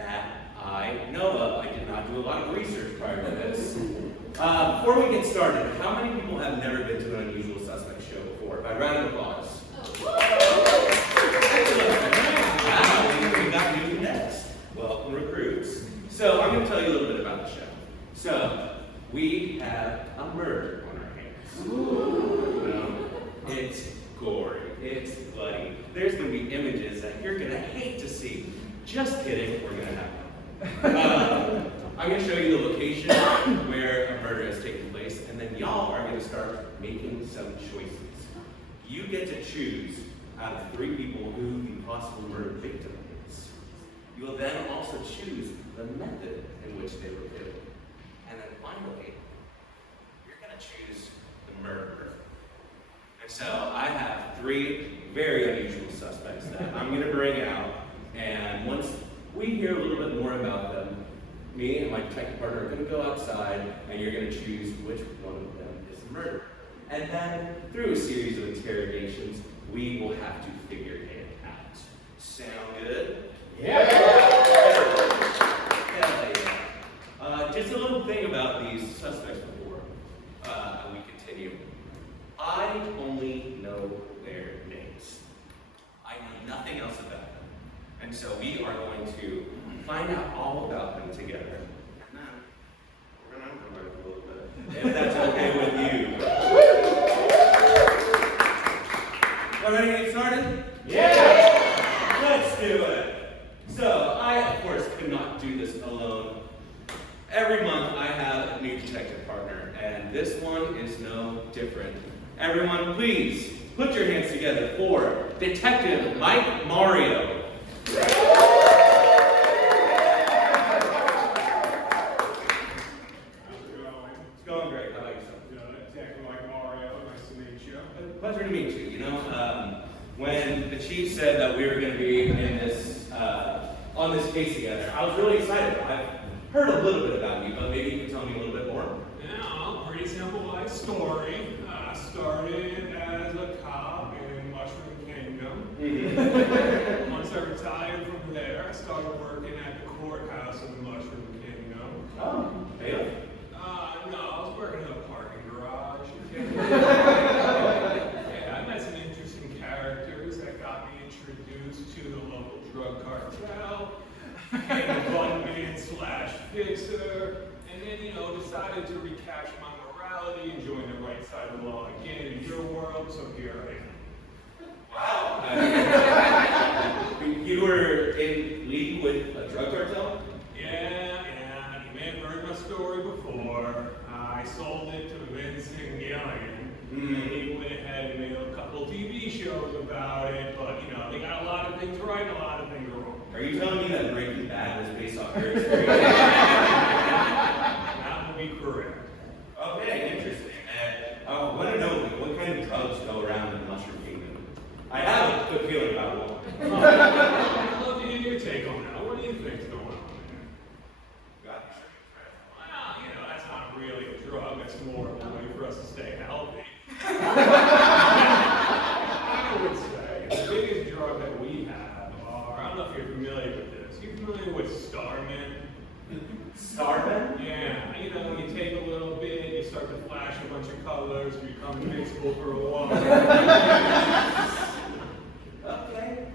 that I know of. I did not do a lot of research prior to this. Before we get started, how many people have never been to an Unusual Suspects show before? By round of applause. We got new next. Welcome, recruits. So I'm going to tell you a little bit about the show. So we have a murder on our hands. It's gory. It's bloody. There's going to be images that you're going to hate to see. Just kidding. We're going to have them. I'm going to show you the location where a murder has taken place, and then y'all are going to start making some choices. You get to choose out of 3 people who the possible murder victim is. You will then also choose the method in which they were killed. And then finally, you're going to choose the murderer. And so I have 3 very unusual suspects that I'm going to bring out, and once we hear a little bit more about them, me and my detective partner are going to go outside, and you're going to choose which one of them is the murderer. And then, through a series of interrogations, we will have to figure it out. Sound good? Yeah! Hell yeah. Just a little thing about these suspects before we continue. I only know their names. I know nothing else about them. And so we are going to find out all about them together. And then we're going to improvise a little bit, if that's okay with you. All ready to get started? Yeah! Let's do it. So I, of course, could not do this alone. Every month I have a new detective partner, and this one is no different. Everyone, please put your hands together for Detective Mike Mario. Pleasure to meet you. You know, when the chief said that we were going to be in this, on this case together, I was really excited. I've heard a little bit about you, but maybe you can tell me a little bit more. Yeah, pretty simple life story. I started as a cop in Mushroom Kingdom. Once I retired from there, I started working at the courthouse in the Mushroom Kingdom. Oh, bailiff? No, I was working in a parking garage. I met some interesting characters that got me introduced to the local drug cartel. Became a gunman / fixer, and then, decided to recapture my morality and join the right side of the law again in your world, so here I am. Wow. You were in league with a drug cartel? Yeah, you may have heard my story before. I sold it to Vince and Gillian. He went ahead and made a couple TV shows about it, but they got a lot of things right and a lot of things wrong. Are you telling me that Breaking Bad was based off your experience? That would be correct. Okay, interesting. I want to know what kind of drugs go around in the Mushroom Kingdom. I have a good feeling about one. I'd love to hear your take on that. What do you think's going on there? Well, that's not really a drug. That's more of a way for us to stay healthy. I would say the biggest drug that we have are, I don't know if you're familiar with this. You familiar with Starmen? Starmen? Yeah, you take a little bit, you start to flash a bunch of colors, you become invincible for a while. Okay.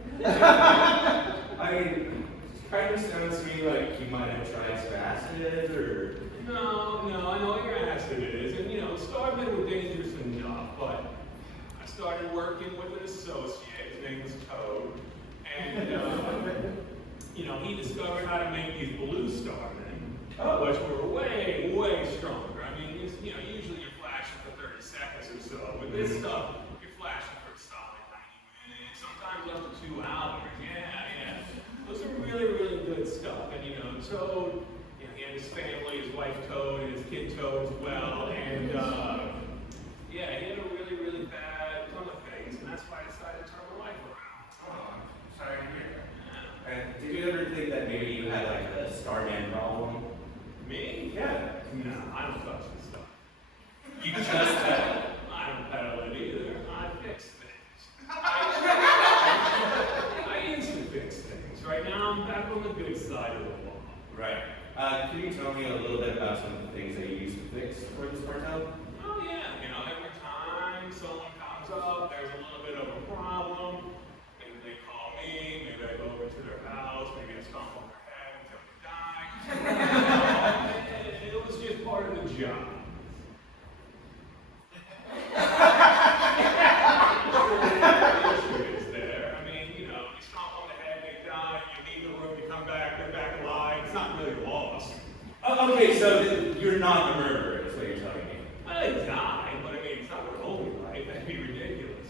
I mean, it kind of sounds to me like you might have tried some acid, or... No, I know what your acid is, and Starmen were dangerous enough, but I started working with an associate, his name was Toad, and he discovered how to make these blue Starmen, which were way, way stronger. I mean, usually you're flashing for 30 seconds or so. With this stuff, you're flashing for a solid 90 minutes, sometimes up to 2 hours. Yeah. Those are really, really good stuff. And Toad, he had his family, his wife Toad, and his kid Toad as well. And he had a really, really bad run of things, and that's why I decided to turn my life around. Oh, I'm sorry to hear. And did you ever think that maybe you had like a Starman problem? Me? Yeah. No, I don't touch this stuff. You just pedal. I don't pedal it either. I fix things. I used to fix things. Right now I'm back on the good side of the law. Right. Can you tell me a little bit about some of the things that you used to fix for this cartel? Oh yeah, every time someone comes up, there's a little bit of a problem, maybe they call me, maybe I go over to their house, maybe I stomp on their head until they die. It was just part of the job. Okay, so you're not the murderer, is what you're telling me. I died, but I mean, it's not their only life. That'd be ridiculous.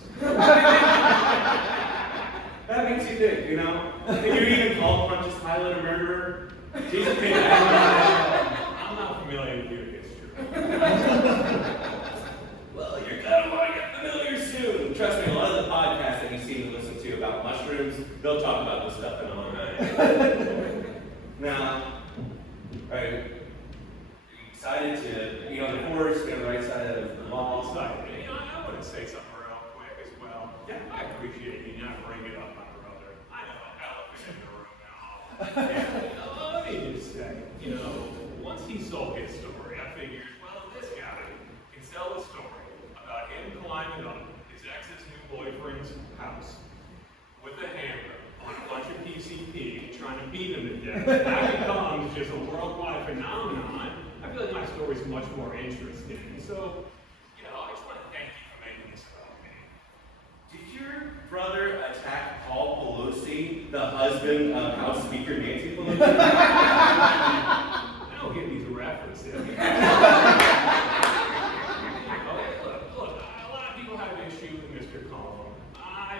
That makes you think, If you even call Pontius Pilate a murderer, Jesus came back. I'm not familiar with your history. Well, you're gonna want to get familiar soon. Trust me, a lot of the podcasts that you seem to listen to about mushrooms, they'll talk about this stuff in a moment. Now, right, excited to be on the course, be on the right side of the ball. Excited. I want to say something real quick as well. Yeah, I appreciate you not bringing it up, my brother. I know, elephant in the room now. And, let me just say, once he sold his story, I figured, well, this guy can sell a story about him climbing up his ex's new boyfriend's house with a hammer on a bunch of PCP, trying to beat him to death. That becomes just a worldwide phenomenon. I feel like my story's much more interesting. So, I just want to thank you for making this about me. Did your brother attack Paul Pelosi, the husband of House Speaker Nancy Pelosi? I don't get these references. Look, a lot of people have issue with Mr. Collum. I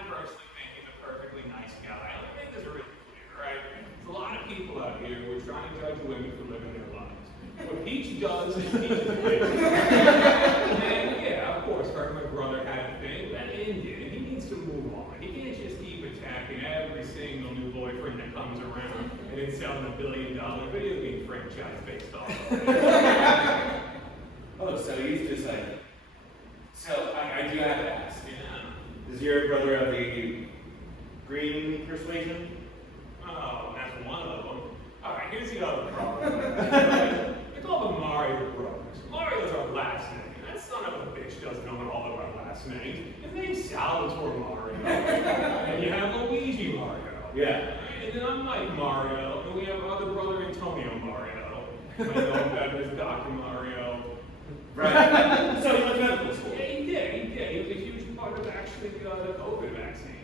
personally think he's a perfectly nice guy. Let me make this really clear, right? There's a lot of people out here who are trying to judge women for living their lives. What Peach does is Peach's Peach. And yeah, of course, her and my brother had a thing. That ended, and he needs to move on. He can't just keep attacking every single new boyfriend that comes around and then selling $1 billion video game franchise based off of it. Oh, so he's just like... So, I do have to ask. Yeah. Is your brother of the green persuasion? Oh, that's one of them. Alright, here's the other problem. They call them Mario brothers. Mario's our last name. That son of a bitch doesn't know all of our last names. His name's Salvatore Mario. And you have Luigi Mario. Yeah. And then I'm Mike Mario. And we have our other brother Antonio Mario. I know that is Dr. Mario. Right. So he went to medical school. Yeah, he did. He was a huge part of actually the COVID vaccine.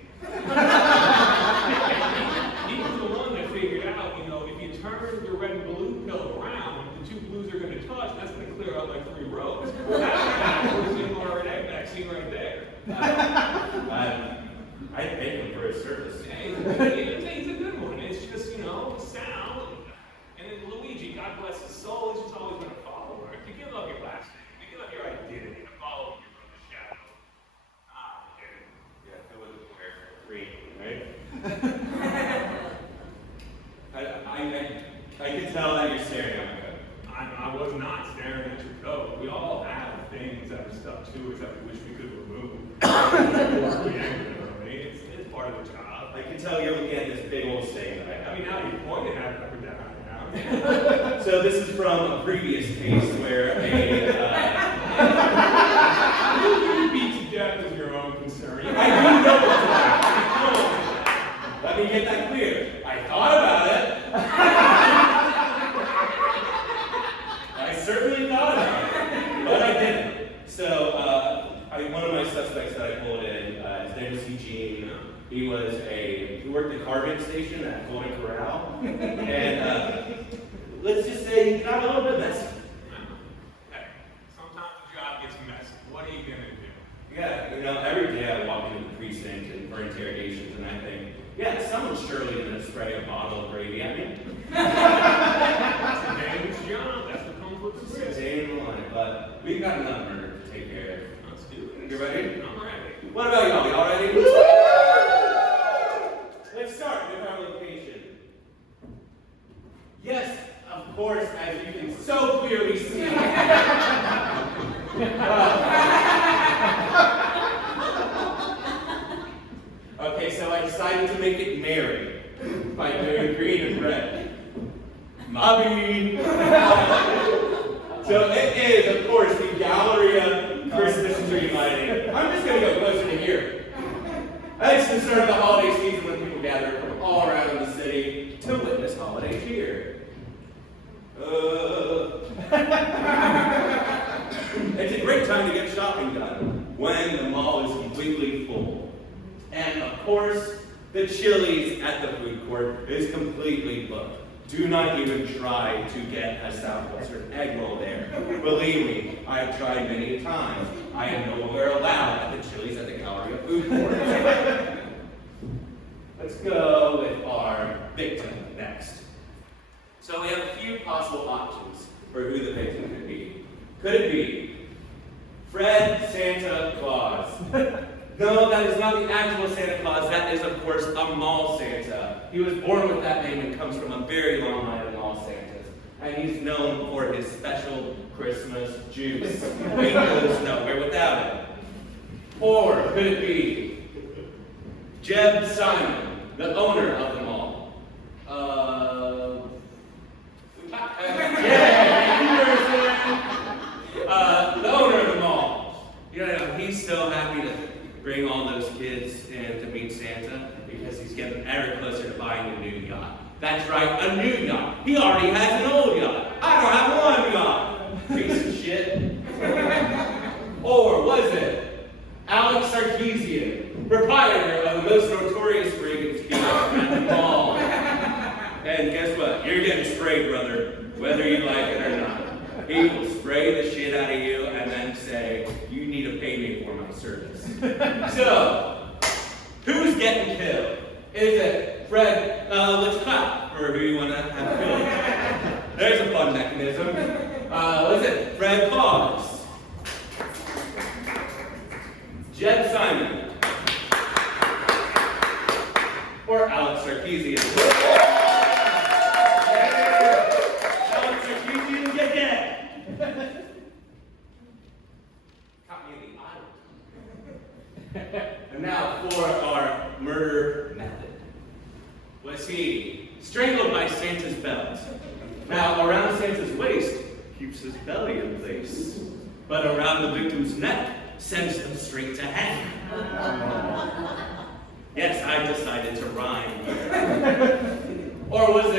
He was the one that figured out, if you turn the red and blue pill around, the two blues are going to touch, and that's going to clear out like 3 rows. That's the mRNA vaccine right there. I thank him for his service. Yeah, he's a good one. It's just, Sal, and then Luigi, God bless his soul, he's just always been a follower. To give up your last name, to give up your identity, to follow your brother's shadow. Yeah, it was green, right? I can tell that you're staring at my coat. I was not staring at your coat. We all have things that are stuck to us that we wish we could remove. It's part of the job. I can tell you're looking at this big old stain that I have. I mean, now you pointed at it up and down. So this is from a previous case where You beat to death is your own concern. I do know what's about. Let me get that clear. I thought about it. I certainly thought about it, but I didn't. So one of my suspects that I pulled in, his name was Eugene. He worked the carving station at Golden Corral, and let's just say he got a little bit messy. Hey, sometimes the job gets messy. What are you gonna do? Yeah, every day I walk into the precinct and for interrogations, and I think, yeah, someone's surely gonna spray a bottle of gravy at me. That's a dangerous job. That's what comes with the risk. Day in the line, but we've got another murder to take care of. Let's do it. You ready? I'm ready. What about y'all? Y'all ready? Let's start with our location. Yes, of course, as you can so clearly see. Okay, so I decided to make it merry by doing green and red. Mobby. So it is, of course, the Galleria Christmas tree lighting. I'm just going to go closer to here. It's the start of the holiday season when people gather from all around the city to witness holiday cheer. It's a great time to get shopping done when the mall is completely full. And of course, the Chili's at the food court is completely booked. Do not even try to get a Southwestern egg roll there. Believe me, I have tried many times. I am no longer allowed at the Chili's at the Galleria food court. Let's go with our victim next. So we have a few possible options for who the victim could be. Could it be Fred Santa Claus? No, that is not the actual Santa Claus. That is, of course, a mall Santa. He was born with that name and comes from a very long line of mall Santas. And he's known for his special Christmas juice. He goes nowhere without it. Or could it be Jeb Simon, the owner of the mall? The owner of the mall. You know, he's so happy to bring all those kids in to meet Santa because he's getting ever closer to buying a new yacht. That's right, a new yacht. He already has an old yacht. I don't have one yacht. Piece of shit. Or was it Alex Sarkeesian, proprietor of the most notorious fragrance dealer at the mall? And guess what? You're getting sprayed, brother, whether you like it or not. He will spray the shit out of you and then say, you need to pay me for my service. So, who's getting killed? Is it Fred? Let's clap for who you want to have killed. There's a fun mechanism. Was it Fred Claus? Jeb Simon? Or Alex Sarkeesian? And now for our murder method. Was he strangled by Santa's belt? Now, around Santa's waist keeps his belly in place, but around the victim's neck sends them straight to hang. Yes, I decided to rhyme here. Or was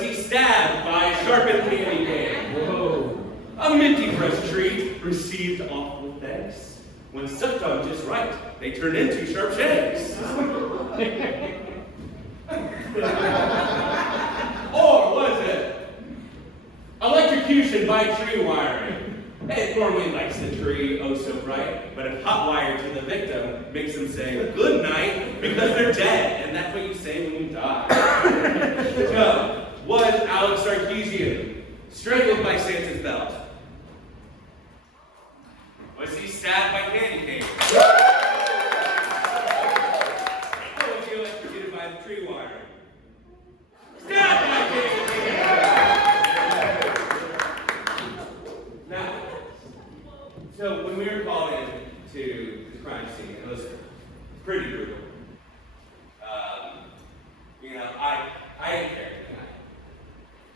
he stabbed by a sharpened candy cane? Whoa. A minty fresh treat received awful thanks. When sucked on just right, they turn into sharp shakes. Or was it electrocution by tree wiring? It normally lights the tree oh so bright, but if hot wire to the victim makes them say good night because they're dead, and that's what you say when you die. So, was Alex Sarkeesian strangled by Santa's belt? Was he stabbed by candy cane? Or was he electrocuted by the tree wire? Stabbed by candy cane! Now, so when we were called in to the crime scene, it was pretty brutal. I didn't care.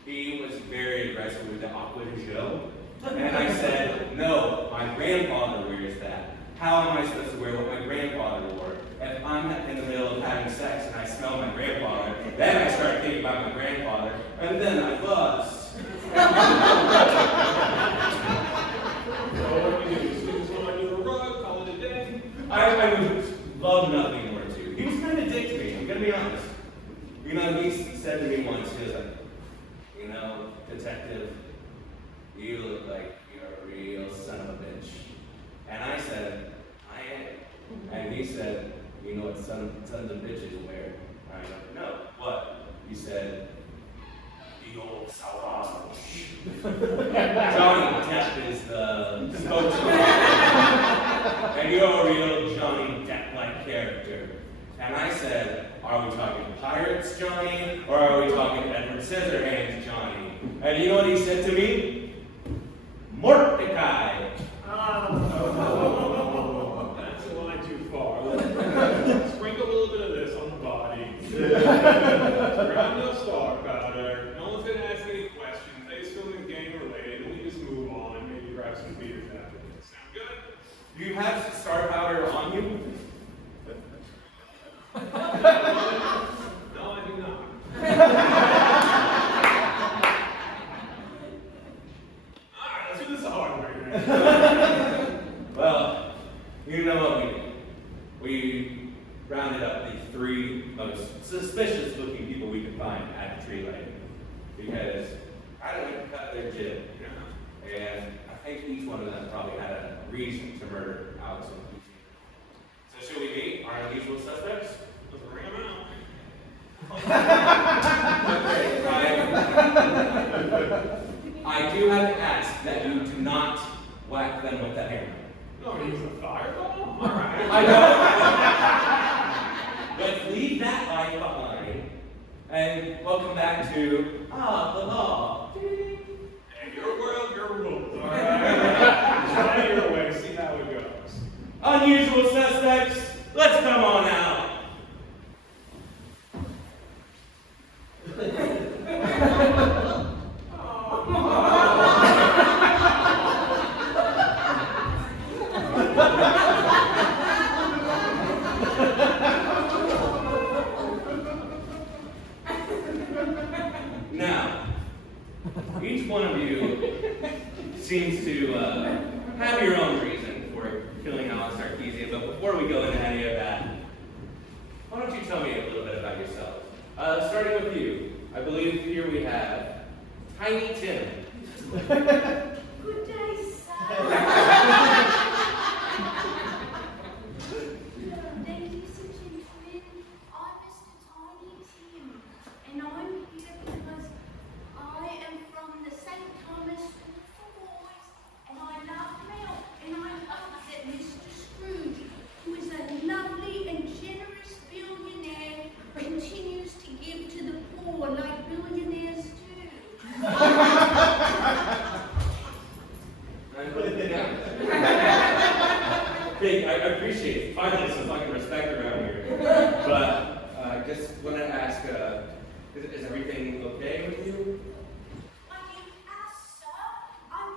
He was very aggressive with the aqua de joe. And I said, no, my grandfather wears that. How am I supposed to wear what my grandfather wore? If I'm in the middle of having sex and I smell my grandfather, then I start thinking about my grandfather, and then I bust. So what do you do? Swing someone under the rug, call it a day? I would love nothing more to. He was kind of a dick to me, I'm going to be honest. He said to me once, he was like, detective, you look like you're a real son of a bitch. And I said, I am. And he said, you know what sons of bitches wear? I went, no. What? He said, the old sausage. Johnny Depp is the spokesman. And you're a real Johnny Depp-like character. And I said, are we talking Pirates, Johnny? Or are we talking Edward Scissorhands, Johnny? And you know what he said to me? Mordecai. That's a line too far. Sprinkle a little bit of this on the body. Grab those star powder. No one's gonna ask any questions. They assume it's gang related, and we just move on. Maybe grab some beers after this. Sound good? Do you have star powder on you? No, I do not. Alright, let's do this the hard way, man. Well, you know what we did. We rounded up the 3 most suspicious looking people we could find at the tree lighting. Because I don't even cut their jib. And I think each one of them probably had a reason to murder Alex and Lucy. So should we meet our unusual suspects? Let's bring them out. I do have to ask that you do not whack them with that hammer. No, use a fireball? Alright. I know. Let's leave that life behind and welcome back to the law. Hey, your world, your rules, alright? Try your way, see how it goes. Unusual suspects, let's come on out. Now, each one of you seems to have your own reason for killing Alex Sarkeesian, but before we go into any of that, why don't you tell me a little bit about yourself? Starting with you, I believe here we have Tiny Tim. Good day, sir. Ladies and gentlemen, I'm Mr. Tiny Tim, and I'm here because I am from the St. Thomas School for Boys, and I love milk, and I hope that Mr. Scrooge, who is a lovely and generous billionaire, continues to give to the poor like billionaires do. Big, I appreciate it. Finally, some fucking respect around here. But I just want to ask, is everything okay with you? I can ask, sir. I'm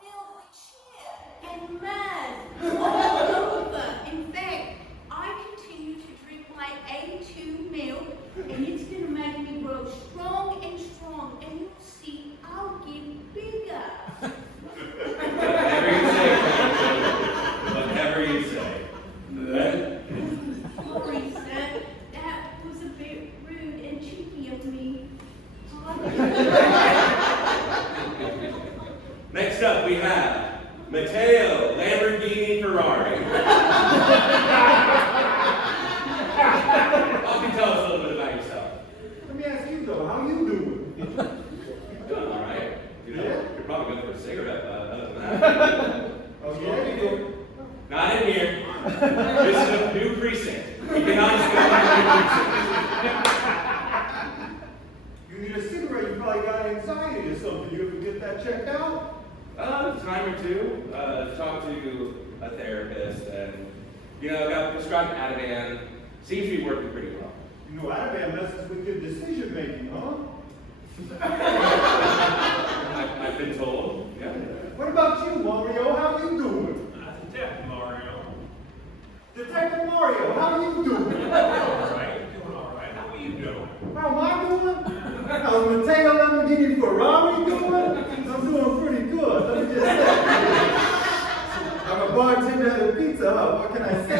filled with cheer and mirth all over. In fact, I continue to drink my A2 milk, and it's going to make me grow strong and strong, and you'll see I'll get bigger. Whatever you say, whatever you say. Sorry, sir. That was a bit rude and cheeky of me. Next up, we have Matteo Lamborghini Ferrari. Why don't you tell us a little bit about yourself? Let me ask you though, how you doing? Doing all right. You know, Yeah. you're probably good for a cigarette, but other than that. Oh yeah? Not in here. This is a new precinct. You cannot just go into a new precinct. You need a cigarette, you probably got anxiety or something. You ever get that checked out? A time or two, talked to a therapist, and got prescribed Ativan. Seems to be working pretty well. You know, Ativan messes with your decision making, huh? I've been told. Yeah. What about you, Mario? How you doing? Detective Mario. Detective Mario, how you doing? Alright, doing alright. How are you doing? How am I doing? How's Matteo Lamborghini Ferrari doing? I'm doing pretty good. Let me just say. I'm a bartender at a Pizza Hut. What can I say?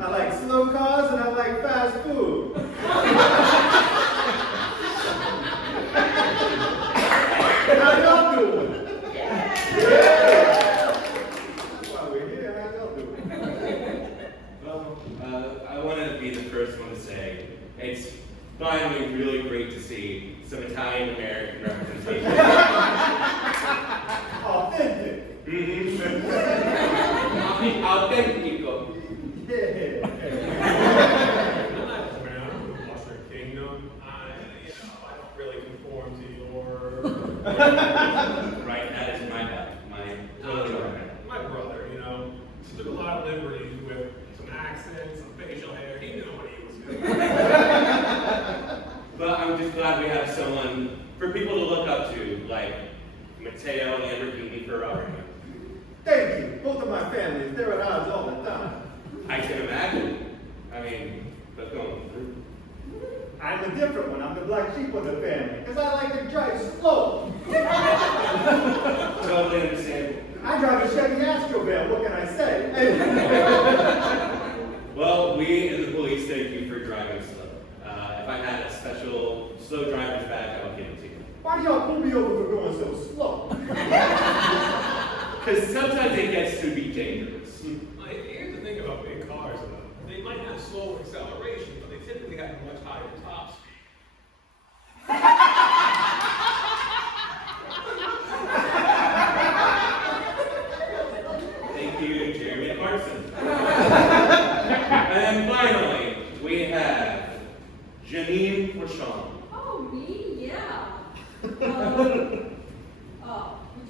I like slow cars and I like fast food. How y'all doing? Yeah. While we're here, how y'all doing? Well, I want to be the first one to say it's finally really great to see some Italian American representation. Authentic. Autentico. Yeah. Western Kingdom. I don't really conform to your. Right, that is my totally right. My brother, took a lot of liberties with some accents, some facial hair. He knew what he was doing. glad we have someone for people to look up to, like Matteo Lamborghini Ferrari. Thank you. Both of my families, they're at odds all the time. I can imagine. I mean, but going through. I'm a different one. I'm the black sheep of the family, because I like to drive slow. Totally understandable. I drive a Chevy Astrovan, what can I say? Well, we in the police thank you for driving slow. If I had a special slow driver's badge, I would give it to you. Why do y'all pull me over for going so slow? Because sometimes it gets to be dangerous. Here's the thing about big cars, though. They might have slower acceleration, but they typically have a much higher top speed. Thank you, Jeremy Carson. And finally, we have Janine Farchonne. Oh, me? Yeah. Would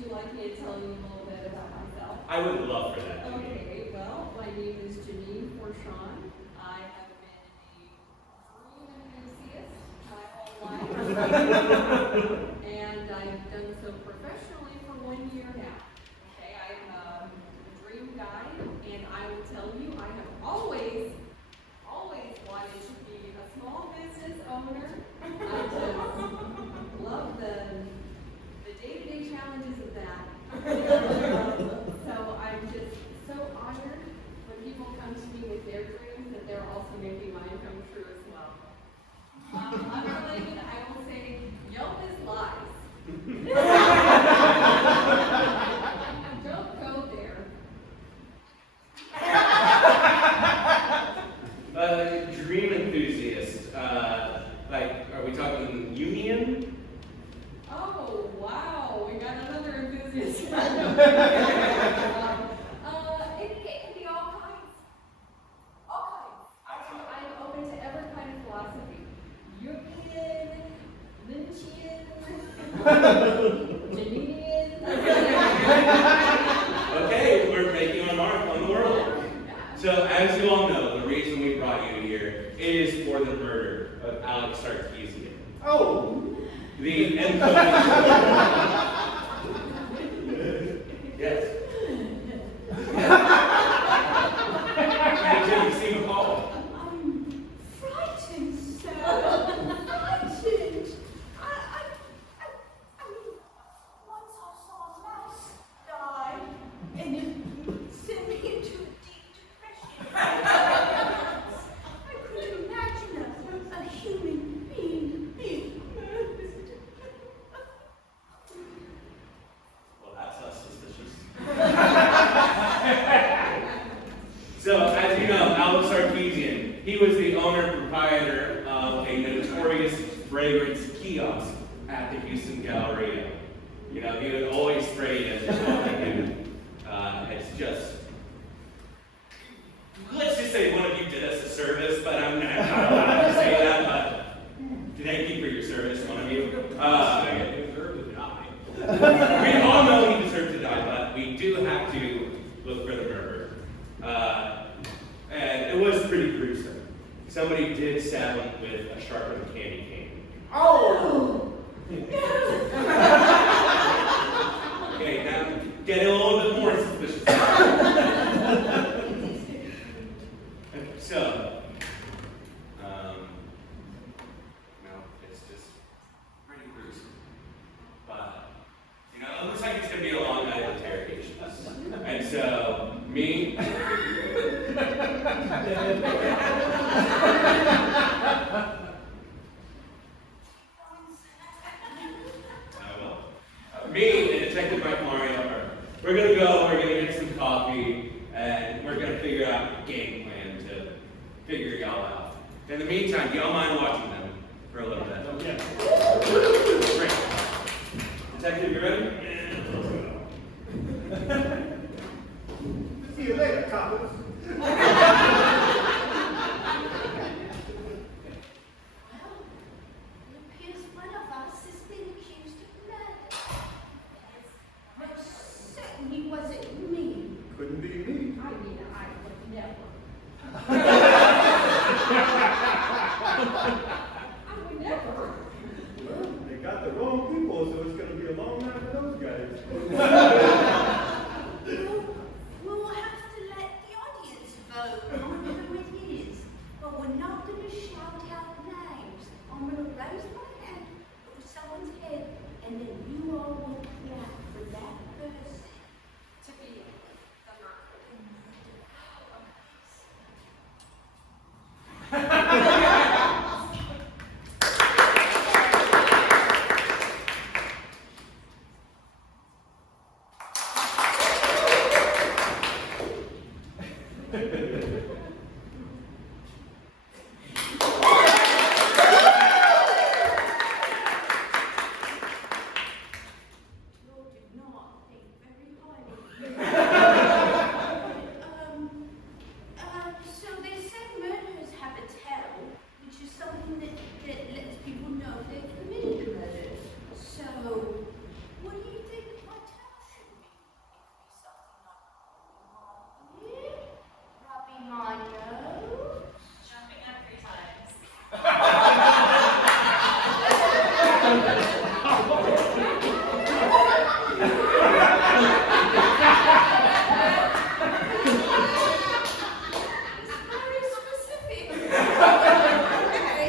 you like me to tell you a little bit about myself? I would love for that. Okay, well, my name is Janine Farchonne. I have been a dream enthusiast my whole life. And I've done so professionally for 1 year now. Okay, I'm a dream guide, and I will tell you, I have always wanted to be a small business owner. I just love the day-to-day challenges of that. So I'm just so honored when people come to me with their dreams that they're also making mine come true as well. Unrelated, I will say, Yelp is lies. Don't go there. Dream enthusiast. Are we talking union? Oh, wow, we got another enthusiast. It can be all kinds. All kinds. I'm open to every kind of philosophy. European, Lynchian, Janinian. Okay, we're making a mark on the world. So, as you all know, the reason we brought you here is for the murder of Alex Sarkeesian. Oh! The infamous. Yes. Jim, you seem appalled. I'm frightened, sir. Frightened. I mean, once I saw a mouse die, and it sent me into a deep depression. I couldn't imagine a human being being murdered. Well, that's us suspicious. So, as you know, Alex Sarkeesian, he was the owner and proprietor of a notorious fragrance kiosk at the Houston Galleria. You know, he would always spray as you saw him. It's just, let's just say one of you did us a service, but I'm not allowed to say that, but thank you for your service, one of you. They deserve to die. We all know he deserved to die, but we do have to look for the murderer. And it was pretty gruesome. Somebody did stab him with a sharpened candy cane. Oh! Okay, now get a little bit more suspicious. So, no, it's just pretty gruesome. But, you know, it looks like it's going to be a long night of interrogations. And so, me. Me and Detective Mike Mario, we're going to go, we're going to get some coffee, and we're going to figure out a game plan to figure y'all out. In the meantime, do y'all mind watching them for a little bit? Yeah. Great. Detective, you ready? See you later, coppers. Well, it appears one of us has been accused of murder. Most certainly wasn't me. Couldn't be me. I mean, I would never. one that lets people know they committed murder. So, what do you think my towel should be? It could be something like, rubbing my nose. Jumping up 3 times. Very specific. Okay.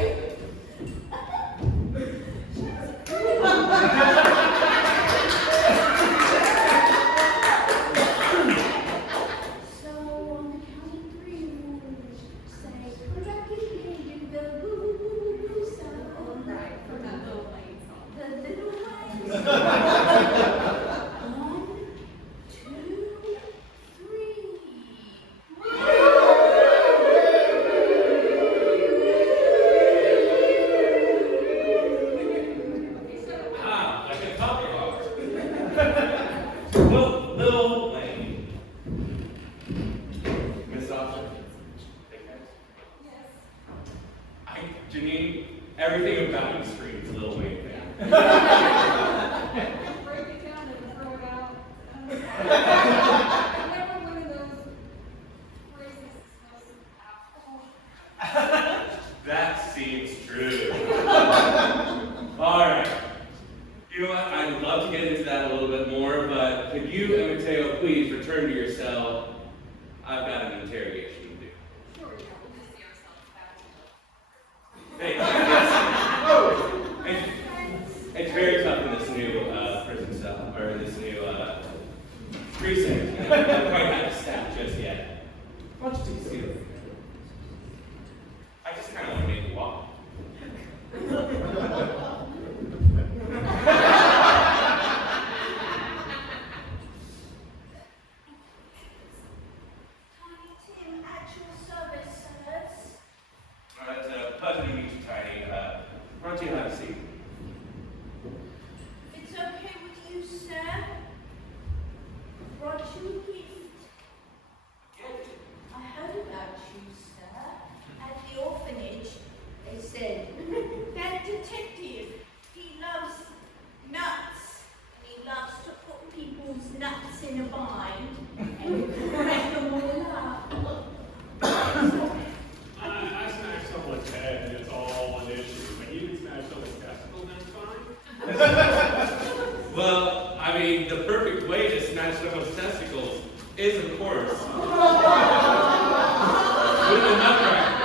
So on the count of 3, we'll say, congratulations, the boo sound. Right, from that little Wayne song. The little waves. 1, 2, 3. Ah, like a coffee bar. Well, Lil Wayne. Miss Austin. Janine, everything about you screams Lil Wayne fan. Break it down and throw it out. I'm never one of those phrases that smells of alcohol. That seems true. Alright. You know what? I'd love to get into that a little bit more, but could you and Matteo please return to your cell? I've got an interrogation to do. Sure, yeah, we'll just see ourselves back. Thank you. It's very tough in this new prison cell, or this new precinct. I don't quite have a staff just yet. Why don't you take a seat? I just kind of want to make you walk. Tiny Tim, at your service, sirs. It's a pleasure to meet you, Tiny. Why don't you have a seat? It's okay with you, sir. Brought you a gift. I heard about you, sir. At the orphanage, they said, that detective, he loves nuts. And he loves to put people's nuts in a bind and break them all up. I smashed someone's head and it's all an issue, but you can smash someone's testicle, then fine. Well, I mean, the perfect way to smash someone's testicles is, of course, with a nutcracker.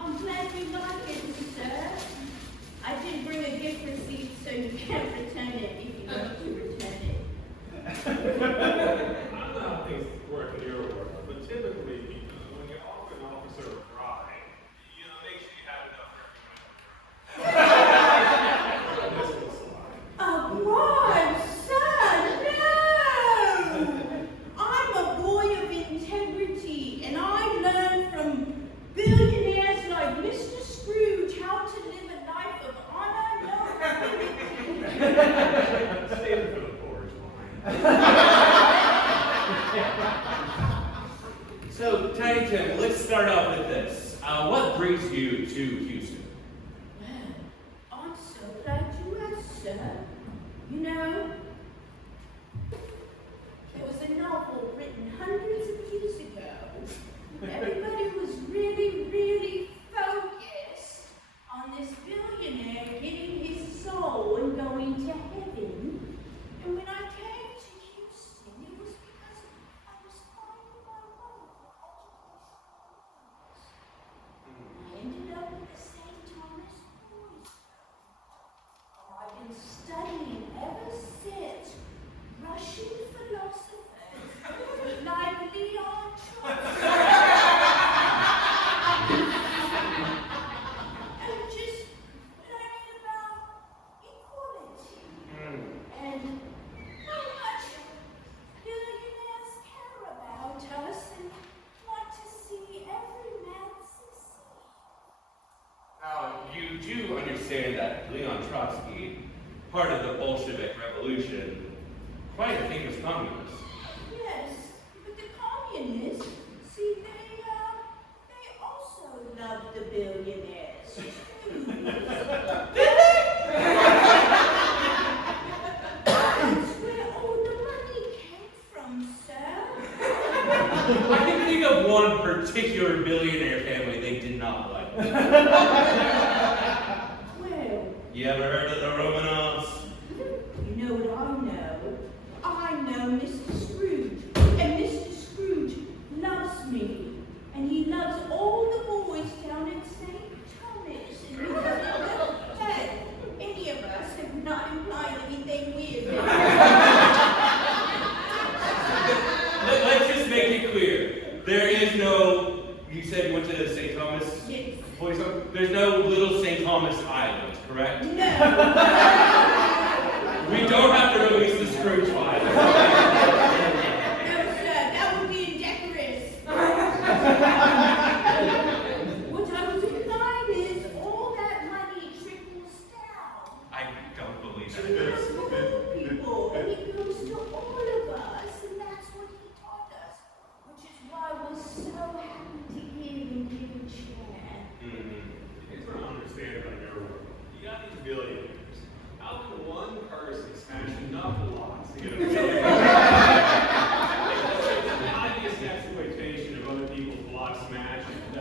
I'm glad you like it, sir. I did bring a gift receipt, so you can't return it if you want to return it. I don't know how things work in your world, but typically, when you offer an officer a ride, make sure you have enough for everyone. This will slide. A bribe, sir, no! I'm a boy of integrity, and I learned from billionaires like Mr. Scrooge how to live a life of honor, no ability. Save it for the porridge line. So, Tiny Tim, let's start off with this. What brings you to Houston? Well, I'm so glad you asked, sir. You know, there was a novel written hundreds of years ago. Everybody was really, really focused on this billionaire getting his soul and going to heaven. And when I came to Houston, it was because I was finding my wonderful education. I ended up at the St. Thomas Boys School. And I've been studying ever since Russian philosophers like Leon Trotsky. And just learning about equality and how much billionaires care about us and want to see every man succeed. Now, you do understand that Leon Trotsky, part of the Bolshevik Revolution, quite a famous communist. Yes, but the communists, see, they particular billionaire family they did not like. Well, You ever heard of the Romanovs? you know what I know? I know Mr. Scrooge, and Mr. Scrooge loves me, and he loves all the boys down at St. Thomas. And he doesn't let any of us have not implied anything weird. Let's just make it clear. There is no, you said you went to St. Thomas? Yes. Boys Home? There's no little St. Thomas Island, correct? No. We don't have to release the Scrooge file. No, sir, that would be indecorous. What I was implying is all that money trickles down. I don't believe It that. goes to all people, and it goes to all of us, and that's what he taught us. Which is why we're so happy to give and share. Here's what I don't understand about your world. You got these billionaires. How can one person smash enough lots to get a billion? It's an obvious exploitation of other people's block smashing. I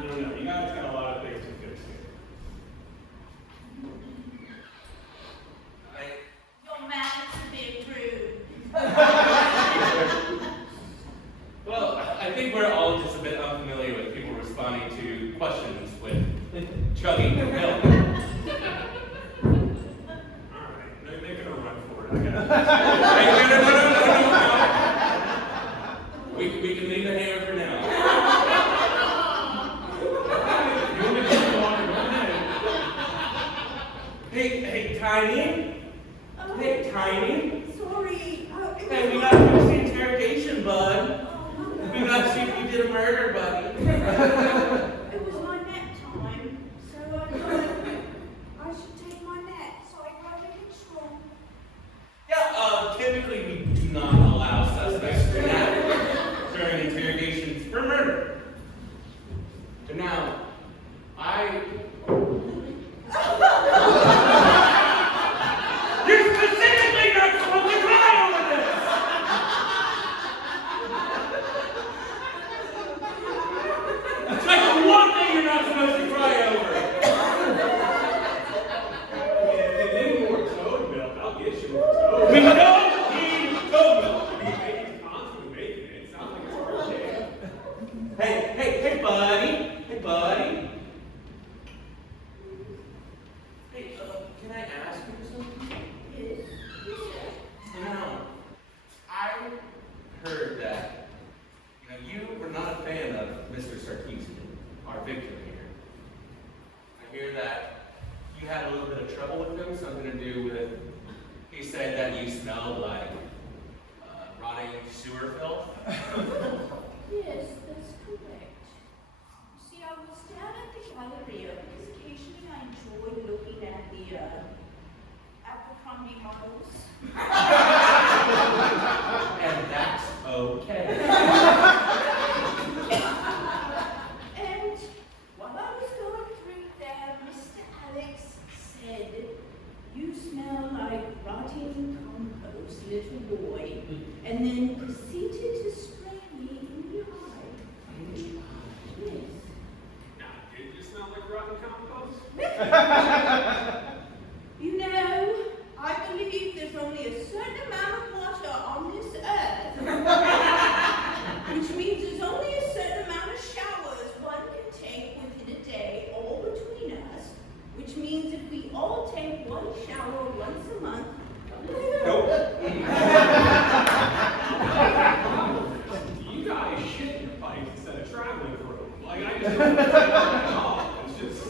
don't know. You guys got a lot of things to fix here. Your mouth's a bit rude. Well, I think we're all just a bit unfamiliar with people responding to questions with chugging milk. Alright, they're making a run for it. I got Hey, no. We can leave the hammer for now. You want me to keep walking? Go ahead. Hey, Tiny. Oh, Hey, Tiny. sorry. Hey, we got to finish the interrogation, bud. We got to see if you did a murder, buddy. It was my nap time, so I thought I should take my nap, so I got a bit strong. Yeah, typically we do not allow suspects to nap during interrogations for murder. So now, You're specifically not supposed to cry over this! It's like the one thing you're not supposed to cry over. If you need more toad milk, I'll get you more toad We milk. don't need toad milk. He's constantly making it. It sounds like it's birthday. Hey, buddy. Hey, buddy. Hey, can I ask you something? Yes. Now, I heard that, you were not a fan of Mr. Sarkeesian, our victim here. I hear that you had a little bit of trouble with him, something to do with, he said that you smelled like rotting sewer filth. Yes, that's correct. See, I was down at the Galleria because occasionally I enjoyed looking at the Abercrombie models. And that's okay. And while I was going through there, Mr. Alex said, "You smell like rotting compost, little boy," and then proceeded to spray me in the eye. Yes. Now, did you smell like rotten compost? You know, I believe there's only a certain amount of water on this earth, which means there's only a certain amount of showers one can take within a day, all between us, which means if we all take one shower once a month, Nope. You guys shit in your pipes instead of traveling through them. Like, I just don't know at all. It's just,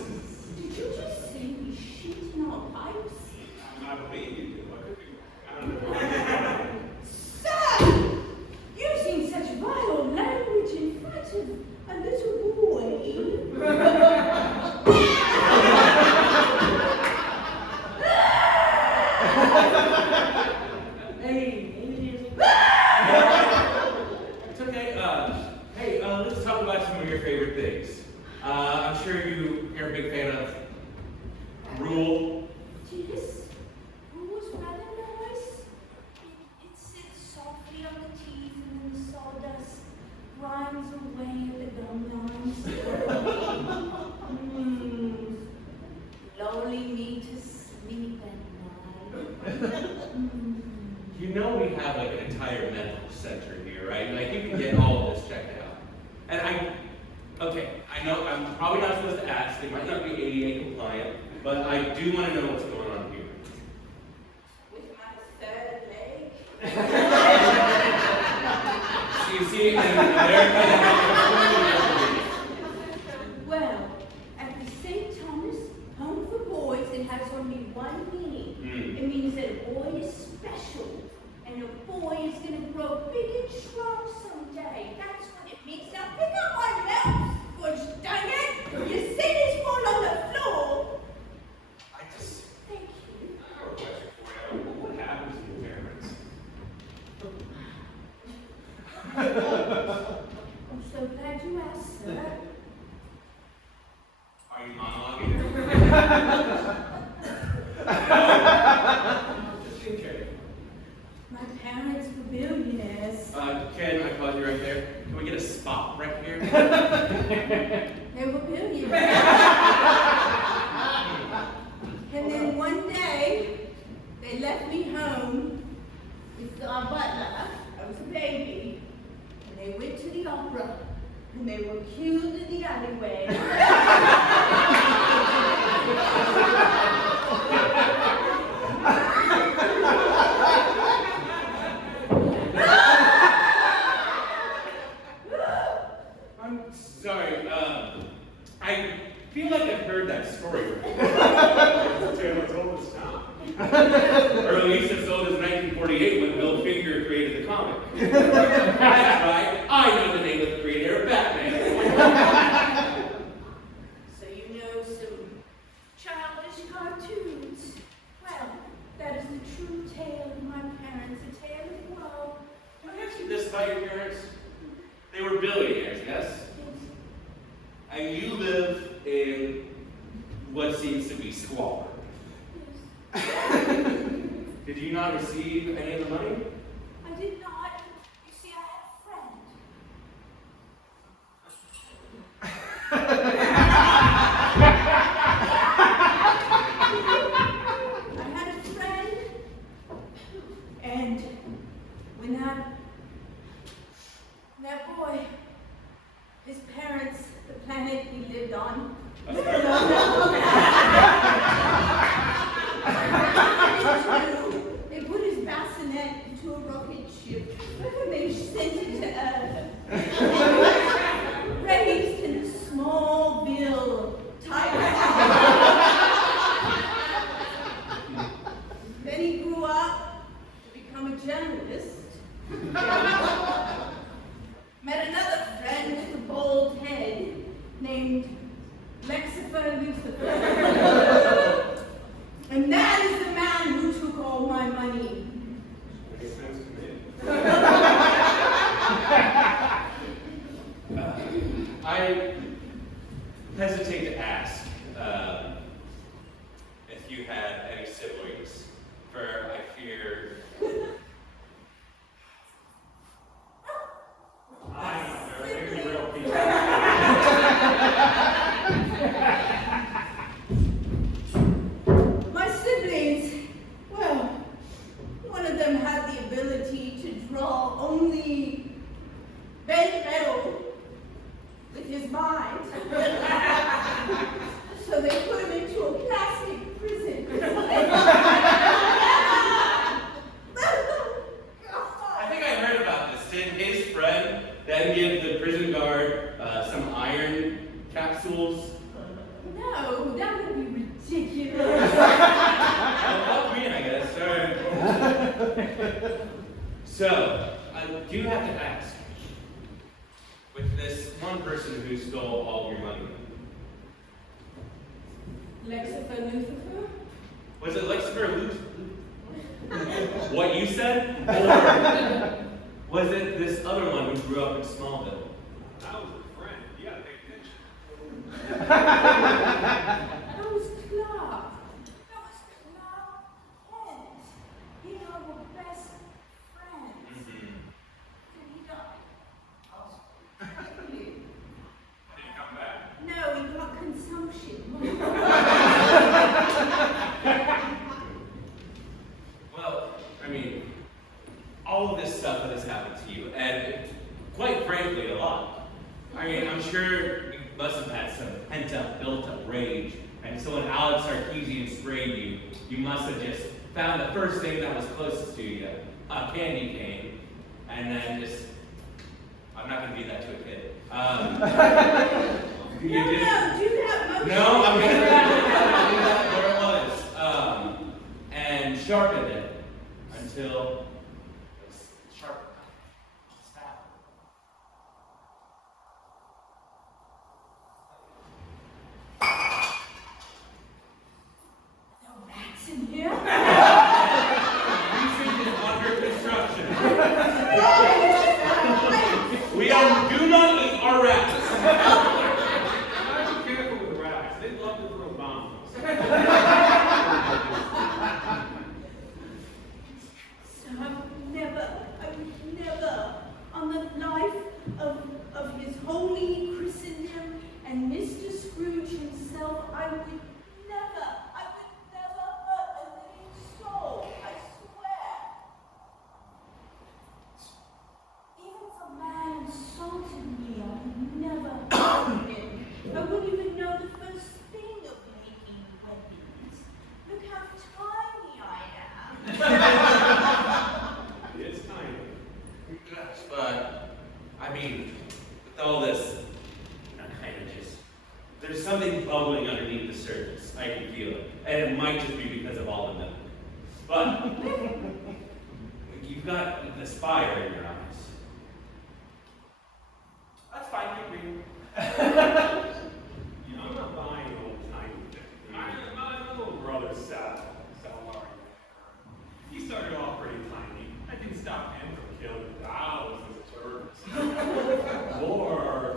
Did you just say we shit in our pipes? I believe you do. I don't know. Sir! Using such vile language in front of a little boy. Hey, it's okay. Hey, let's talk about some of your favorite things. I'm sure you're a big fan of Rule. Yes, who was rather nice. It sits softly on the teeth and then the sawdust times away at the dum-dums. Lulling me to sleep at night. You know we have like an entire medical center here, right? Like you can get all of this checked out. And okay, I know I'm probably not supposed to ask, they might not be ADA compliant, but I do want to know what's going on here. With my third leg. So you see, in America, Well, at the St. Thomas Home for Boys, it has only one meaning. It means that a boy is special, and a boy is going to grow big and strong someday. That's what it means. Now pick up my mouse, gosh dang it! Your cities fall on the floor. Thank you. I have a question for you. What happens to your parents? I'm so glad you asked, sir. are you monologuing? Just in case. My parents were billionaires. Ken, I called you right there. Can we get a spot right here? They were billionaires. And then one day, they left me home with our butler. I was a baby. And they went to the opera. And they were killed in the alleyway. I'm sorry, I feel like I've heard that story before. Taylor told us now. Or at least as old as 1948 when Bill Finger created the comic. That's right, I know the name of the creator of Batman. So you know some childish cartoons. Well, that is the true tale of my parents, a tale of woe. Can I ask you this about your parents? They were billionaires, yes? And you live in what seems to be squalor. Did you not receive any of the money? I did not. You see, I had a friend. I had a friend, and when that boy, his parents, the planet he lived on, they put his bassinet into a rocket ship and they sent it to Earth. Raised in a Smallville type house. Then he grew up to become a journalist. Met another friend with a bald head named Lucifer. And that is the man who took all my money. Makes sense to me. I hesitate to ask if you had any siblings, for I fear. I know, they're real people. My siblings, well, one of them had the ability to draw only bent metal with his mind. So they put him into a plastic prison. I think I heard about this. Did his friend then give the prison guard some iron capsules? No, that would be ridiculous. Help me in, I guess. Sorry. So, I do have to ask. With this one person who stole all your money, Lucifer? was it Lucifer Luke? What you said? Or was it this other one who grew up in Smallville? That was a friend. You gotta pay attention. That was Clark. That was Clark Kent. He was our best friend. And he died. I mean, I'm sure you must have had some pent-up, built-up rage. And so when Alex Sarkeesian sprayed you, you must have just found the first thing that was closest to you, a candy cane, and then just, I'm not going to do that to a kid. Do that motion. No, I'm going to do that where it was. And sharpened it until it's sharp. Stop. No rats in here. Precinct is under construction. Do not eat our rats. Be careful with rats. They love to throw bombs. So I would never, on the life of his holy Christendom and Mr. Scrooge himself, I would never hurt a living soul, I swear. Even if a man insulted me, I would never hurt him. I wouldn't even know the first thing of making weapons. Look how tiny I am. It's tiny. Gosh, but, I mean, with all this, kind of just, there's something bubbling underneath the surface. I can feel it. And it might just be because of all the milk. But, you've got this fire in your eyes. That's fine, keep reading. You know, I'm not buying an old tiny thing. My little brother Sal. He started off pretty tiny. That didn't stop him from killing thousands of turtles. Or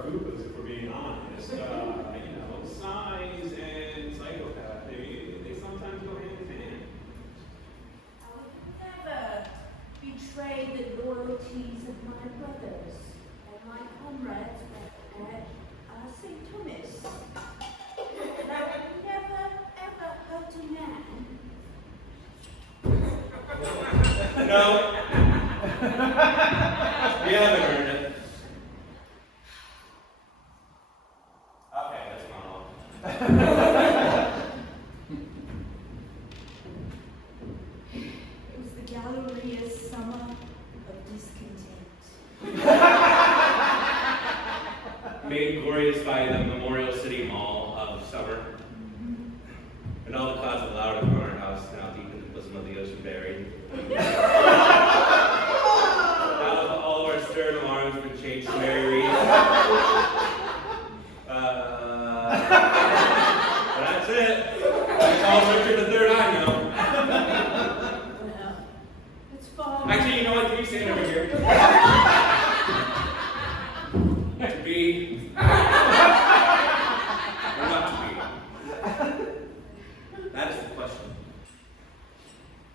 Koopas, if we're being honest. Size and psychopathy, they sometimes go hand in hand. I would never betray the loyalties of my brothers and my comrades at St. Thomas. And I would never, ever hurt a man. No. We haven't heard it. Okay, that's not all. It was the Galleria's summer of discontent. Made glorious by the Memorial City Mall of summer. And all the clouds of loud in our house, now deep in the bosom of the ocean buried. All of our stern alarms have been changed to Mary Reed. That's it. That's all Richard III I know. Well, it's fine. Actually, you know what? Can you stand over here? To be. Or not to be. That is the question.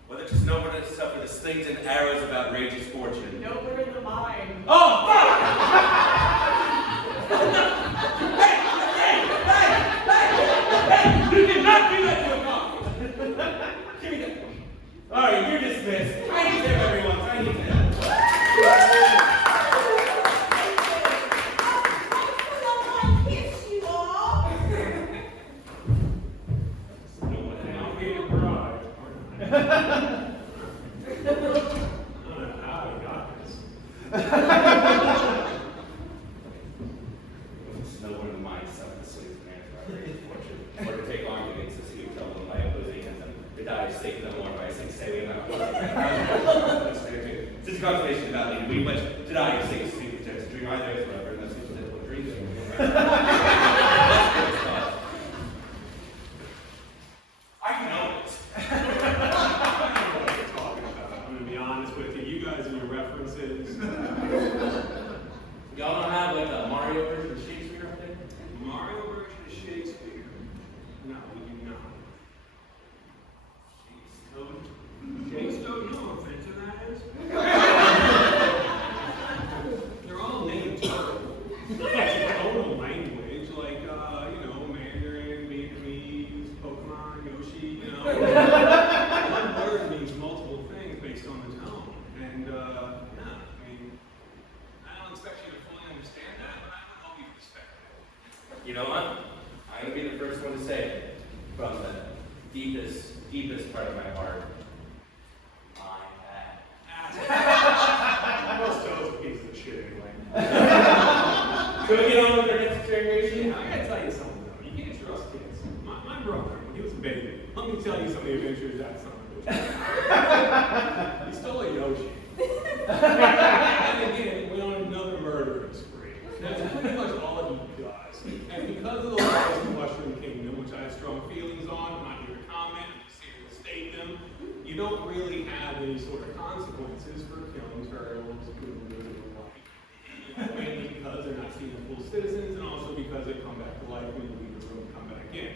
Whether to know what to suffer the slings and arrows of outrageous fortune. Nowhere in the mind. Oh, fuck! Hey! You did not do that to a cop! Give me that. Alright, you're dismissed. Tiny tip, everyone. Tiny tip. I'll be a bride. I don't know how he got this. It's no one in the mind suffer the slings and arrows of outrageous fortune. Or to take arms against us, you tell them by opposing against them. To die is sake no more by saying, say we not. Since consolation about leading, we wish to die is sake sleep protects dream either is forever, and that's what dreams I know it. I don't know what you're talking about. I'm going to be honest with you. You guys and your references. Y'all don't have like a Mario version of Shakespeare up there? Mario version of Shakespeare. No, we do not. Shakespeare? No offense to that is. They're all named turtle. It's a total language, like, Mandarin, Vietnamese, Pokemon, Yoshi, One word means multiple things based on the tone. And, I don't expect you to fully understand that, but I would hope you you know what? I'm gonna be the first one to say it from the deepest part of my heart. I was told a piece of shit anyway. Should we get on with our next interrogation? Yeah, I gotta tell you something though. You can't trust kids. My brother, when he was a baby, let me tell you some of the adventures that son of a bitch. He stole a Yoshi. And again, went on another murdering spree. That's pretty much all he does. And because of the laws in the Mushroom Kingdom, which I have strong feelings on, I'm not here to comment, I'm just here to state them, you don't really have any sort of consequences for killing turtles, good, and white. Mainly because they're not seen as full citizens, and also because they come back to life when you leave the room and come back in.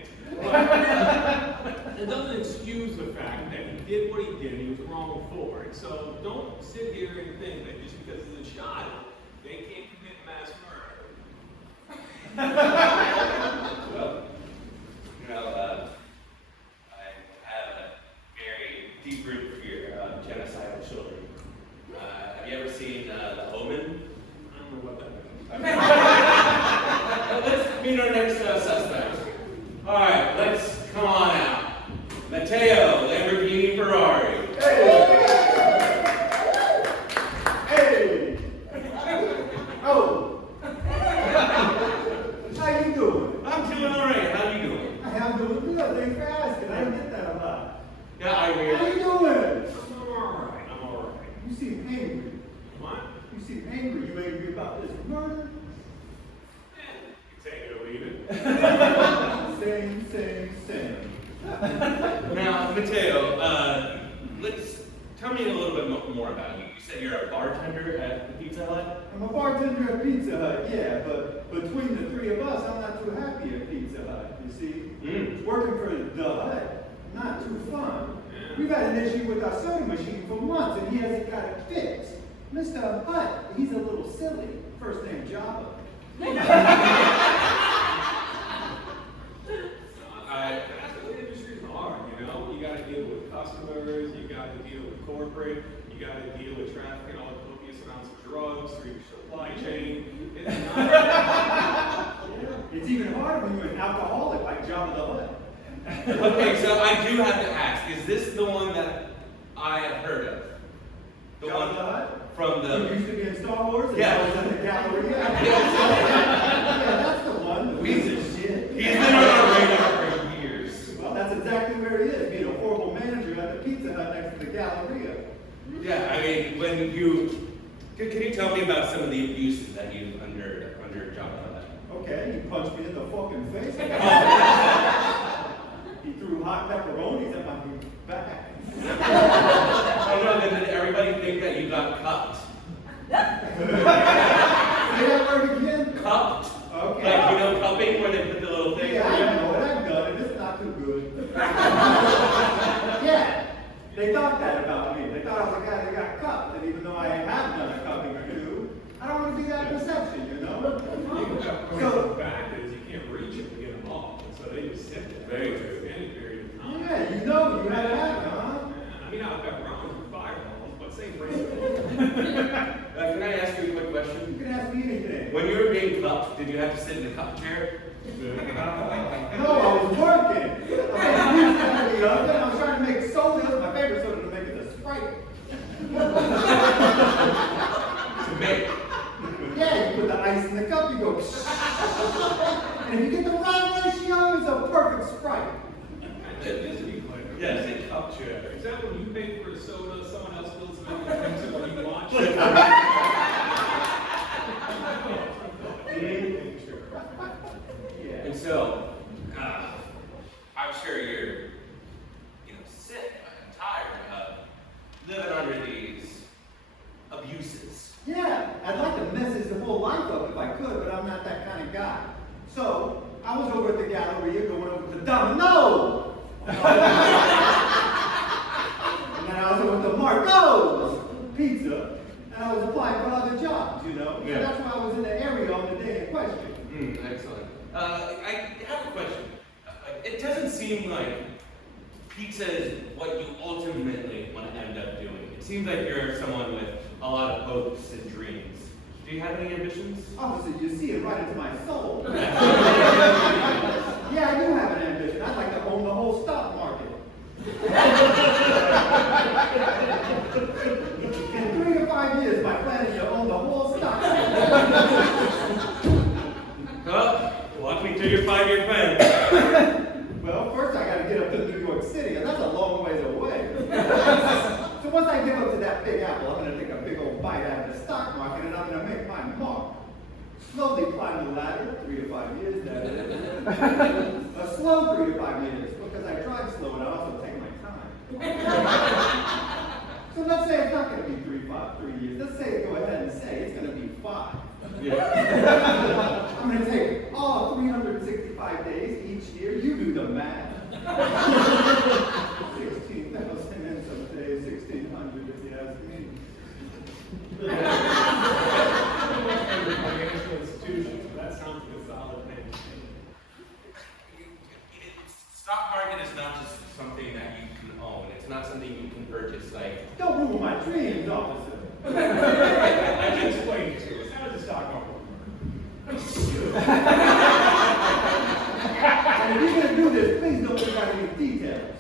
But it doesn't excuse the fact that he did what he did, and he was wrong for it. So don't sit here and think that just because he's a child, they can't commit mass murder. Well, you know, I have a very deep-rooted fear of genocidal children. Have you ever seen The Omen? I don't know what that means. Let's meet our next suspect. All right, let's come on out. Matteo Lamborghini Ferrari. Hey! Oh! How you doing? I'm doing all right. How you doing? I'm doing good. Thanks for asking. I don't get that a lot. Yeah, I How really. you doing? I'm alright. You seem angry. What? You seem angry. You angry about this murder? You take it or leave it. Same. Now, Matteo, let's tell me a little bit more about you. You said you're a bartender at the Pizza Hut? I'm a bartender at Pizza Hut, yeah, but between the three of us, I'm not too happy at Pizza Hut, you see? Working for the Hut, not too fun. We've had an issue with our soda machine for months, and he hasn't got it fixed. Mr. Hut, he's a little silly. First name Java. That's what the industries are, you know? You gotta deal with customers, you gotta deal with corporate, you gotta deal with trafficking all the copious amounts of drugs through your supply chain. It's not. It's even harder when you're an alcoholic like Java the Hut. Okay, so I do have to ask, is this the one that I have heard of? The Java one the Hut? from Who the... used to be in Star Wars? And Yeah. now he's in the gallery. Yeah, that's the one. He's shit. been on our radar for years. Well, that's exactly where he is, being a horrible manager at the Pizza Hut next to the Galleria. Yeah, I mean, when you... Can you tell me about some of the abuses that you under Java Hut? Okay, he punched me in the fucking face. He threw hot pepperonis at my back. Oh no, then did everybody think that you got cupped? Say that word again? Cupped? Okay. Like, you know, cupping where they put the little thing? Yeah, I know it. I've done it. It's not too good. Yeah, they thought that about me. They thought I was a guy that got cupped, and even though I have done a cupping or two, I don't want to be that perception, you know? The fact is, you can't reach them to get them off, and so they just sit there. Very true. For any period of time. Yeah, you know you had that, huh? I mean, I've got rounds with fireballs, but same range. Can I ask you a quick You question? can ask me anything. When you were being cupped, did you have to sit in the cup chair? No, I was working. I was trying to make soda. My favorite soda to make is a Sprite. To make. Yeah, you put the ice in the cup, you go. And if you get the right ratio, it's a perfect Sprite. Just to be clear. Yes, a cup chair. Is that when you pay for a soda, someone else fills it up and drinks it when you watch? Yeah. And so, I'm sure you're, sick and tired of living under these abuses. Yeah, I'd like to mess his whole life up if I could, but I'm not that kind of guy. So, I was over at the Galleria going over to Domino! And then I was over to Marco's Pizza, and I was applying for other jobs, you know? Yeah. So that's why I was in the area on the day in question. Excellent. I have a question. It doesn't seem like pizza is what you ultimately want to end up doing. It seems like you're someone with a lot of hopes and dreams. Do you have any ambitions? Officer, you see it right into my soul. walk me through your 5-year plan. Well, first I gotta get up to New York City, and that's a long ways away. So once I get up to that big apple, I'm gonna take a big old bite out of the stock market, and I'm gonna make my mark. Slowly climb the ladder, 3 to 5 years, that is. A slow 3 to 5 years, because I drive slow and I also take my time. So let's say it's not gonna be 3 years. Let's say, go ahead and say it's gonna be 5. I'm going to take all 365 days each year. You do the math. 16,000 and some days, 1,600 if you ask me. Financial institutions, so that sounds like a solid plan. Stock market is not just something that you can own. It's not something you can purchase. Like, Don't ruin my dreams, officer. I can explain it to us. How does the stock market work? And if you're going to do this, please don't leave out any details.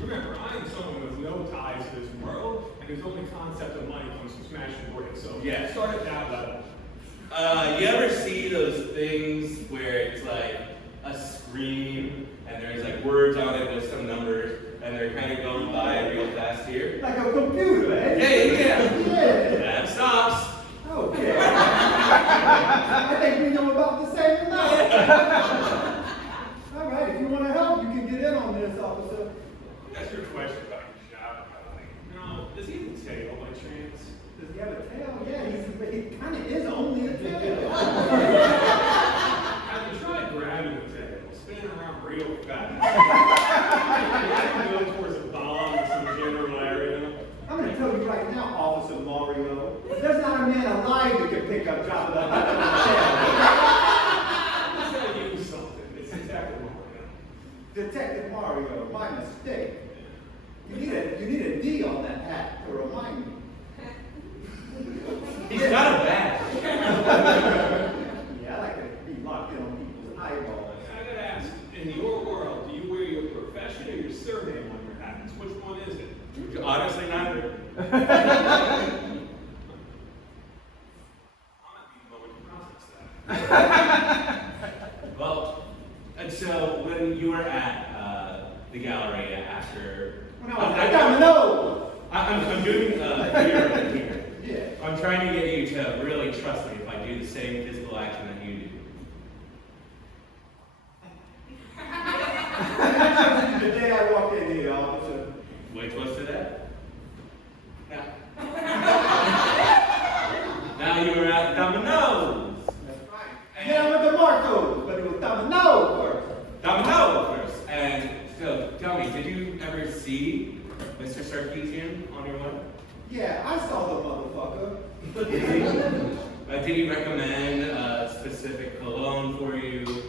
Remember, I am someone with no ties to this world, and whose only concept of money comes from smashing bricks. So Yeah. start at that level. you ever see those things where it's like a screen and there's like words on it with some numbers and they're kind of going by real fast here? Like a computer, eh? Yeah. Yeah. That stops. Okay. I think we know about the same amount. All right, if you want to help, you can get in on this, officer. That's your question about your job. No, does he have a tail by chance? Does he have a tail? Yeah, he kind of is only a tail. Have you tried grabbing the tail, spinning around real fast? Go towards a bomb in some general area. I'm going to tell you right now, Officer Mario, there's not a man alive that can pick up Jabba the Hutt on Let's tell you something. It's Detective Mario. the tail. Detective Mario, my mistake. You need a D on that hat to remind me. He's got a badge. Yeah, I like to be locked in on people's eyeballs. I gotta ask, in your world, do you wear your profession or your surname on your hats? Which one is it? Honestly, neither. I'm gonna need a moment to process that. Well, and so when you were at the gallery after, When I got my nose. I'm doing here. Yeah. I'm trying to get you to really trust me if I do the same physical action that you do. The day I walked in here, officer. Which was today? Now. Now you were at Domino's. That's right. And then I went to Marco's, but it was Domino first. Domino first. And so, tell me, did you ever see Mr. Sarkeesian on your way? Yeah, I saw the motherfucker. Did he recommend a specific cologne for you?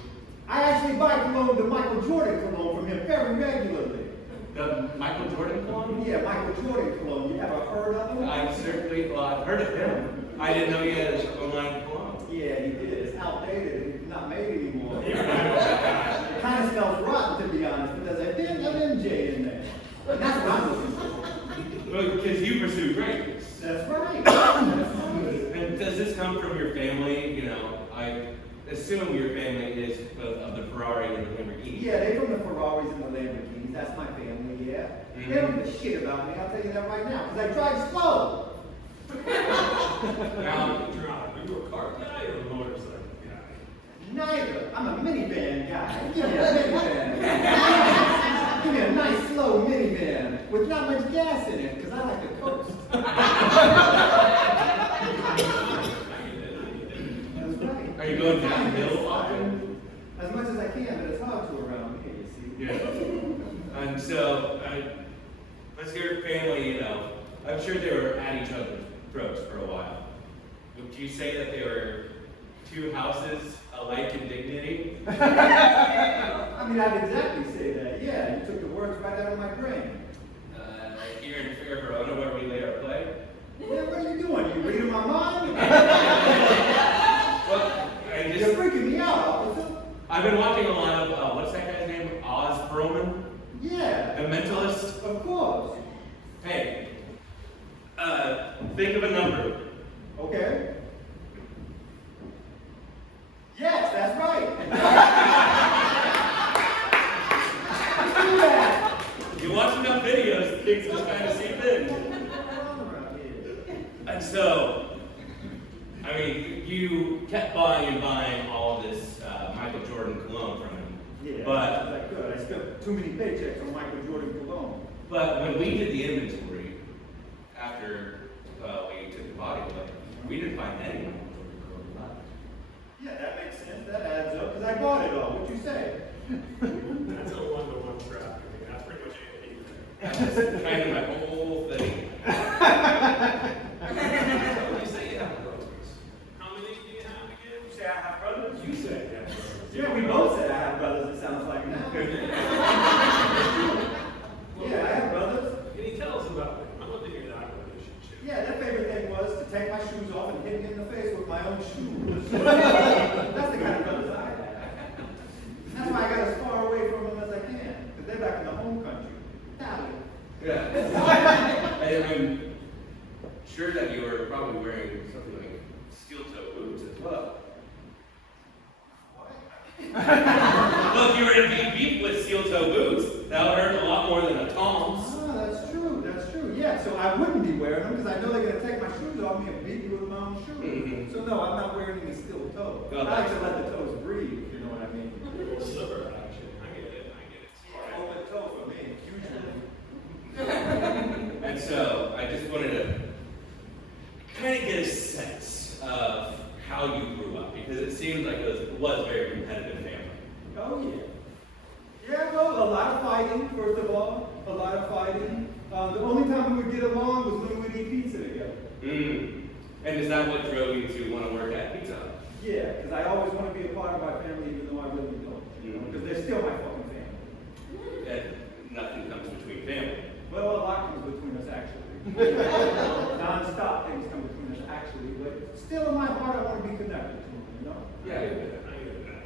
I actually buy cologne, the Michael Jordan cologne from him very regularly. The Michael Jordan cologne? Yeah, Michael Jordan cologne. You ever heard of him? I've heard of him. I didn't know he had his own line of cologne. Yeah, he did. It's outdated. It's not made anymore. It kind of smells rotten, to be honest, but there's a hint of MJ in there. And that's what I'm looking for. Well, because you pursue greatness. That's right. That's right. And does this come from your family? You know, I assume your family is both of the Ferrari and the Lamborghini. Yeah, they from the Ferraris and the Lamborghinis. That's my family, yeah. They don't give a shit about me, I'll tell you that right now, because I drive slow. Now, are you a car guy or a motorcycle guy? Neither. I'm a minivan guy. Give me a minivan. Give me a nice, slow minivan with not much gas in it, because I like to coast. That's right. Are you going downhill often? As much as I can, but it's hard to around here, you see. Yeah. And so, as your family, you know, I'm sure they were at each other's throats for a while. Would you say that they were two houses alike in dignity? I mean, I'd exactly say that. Yeah, you took the words right out of my brain. Like here in Fairbrother, where we lay our play? Yeah, what are you doing? You reading my mind? Well, You're freaking me out, officer. I've been watching a lot of, what's that guy's name? Oz Perlman? Yeah. The Mentalist? Of course. Hey, think of a number. Okay. I mean, you kept buying and buying all this Michael Jordan cologne from him. Yeah, But that's good. I spent too many paychecks on Michael Jordan cologne. But when we did the inventory, after we took the body away, we didn't find any Michael Jordan cologne left. Yeah, that makes sense. That adds up, because I bought it all. What'd you say? That's a one-to-one traffic. I mean, that's pretty much it. That's kind of my whole thing. What do you say you have brothers? How many do you have again? You say I have brothers? You said that. Yeah, we both said I have brothers, it sounds like now. Yeah, I have brothers. Can you tell us about them? I want to hear that relationship. Yeah, their favorite thing was to take my shoes off and hit me in the face with my own shoes. That's the kind of brothers I have. That's why I got as far away from them as I can, because they're back in the home country. Italy. Yeah. And I'm sure that you were probably wearing something like steel-toe boots as well. Well, if you were in a beat with steel-toe boots, that would hurt a lot more than a Tom's. Ah, that's true, that's true. Yeah, so I wouldn't be wearing them, because I know they're going to take my shoes off me and beat me with my own shoes. Mhm. So no, I'm not wearing any steel toe. Oh, I like to let the toes breathe, if you know what I mean. Slipper action. I get it. Open toe for me, usually. And so I just wanted to kind of get a sense of how you grew up, because it seems like it was a very competitive family. Oh, yeah. Yeah, well, a lot of fighting, first of all. A lot of fighting. The only time we would get along was when we would eat pizza together. And is that what drove you to want to work at Pizza Hut? Yeah, because I always want to be a part of my family, even though I really don't. Because they're still my fucking family. And nothing comes between family. Well, a lot comes between us, actually. Non-stop things come between us, actually. But still, in my heart, I want to be connected to them, you know? Yeah, I get that.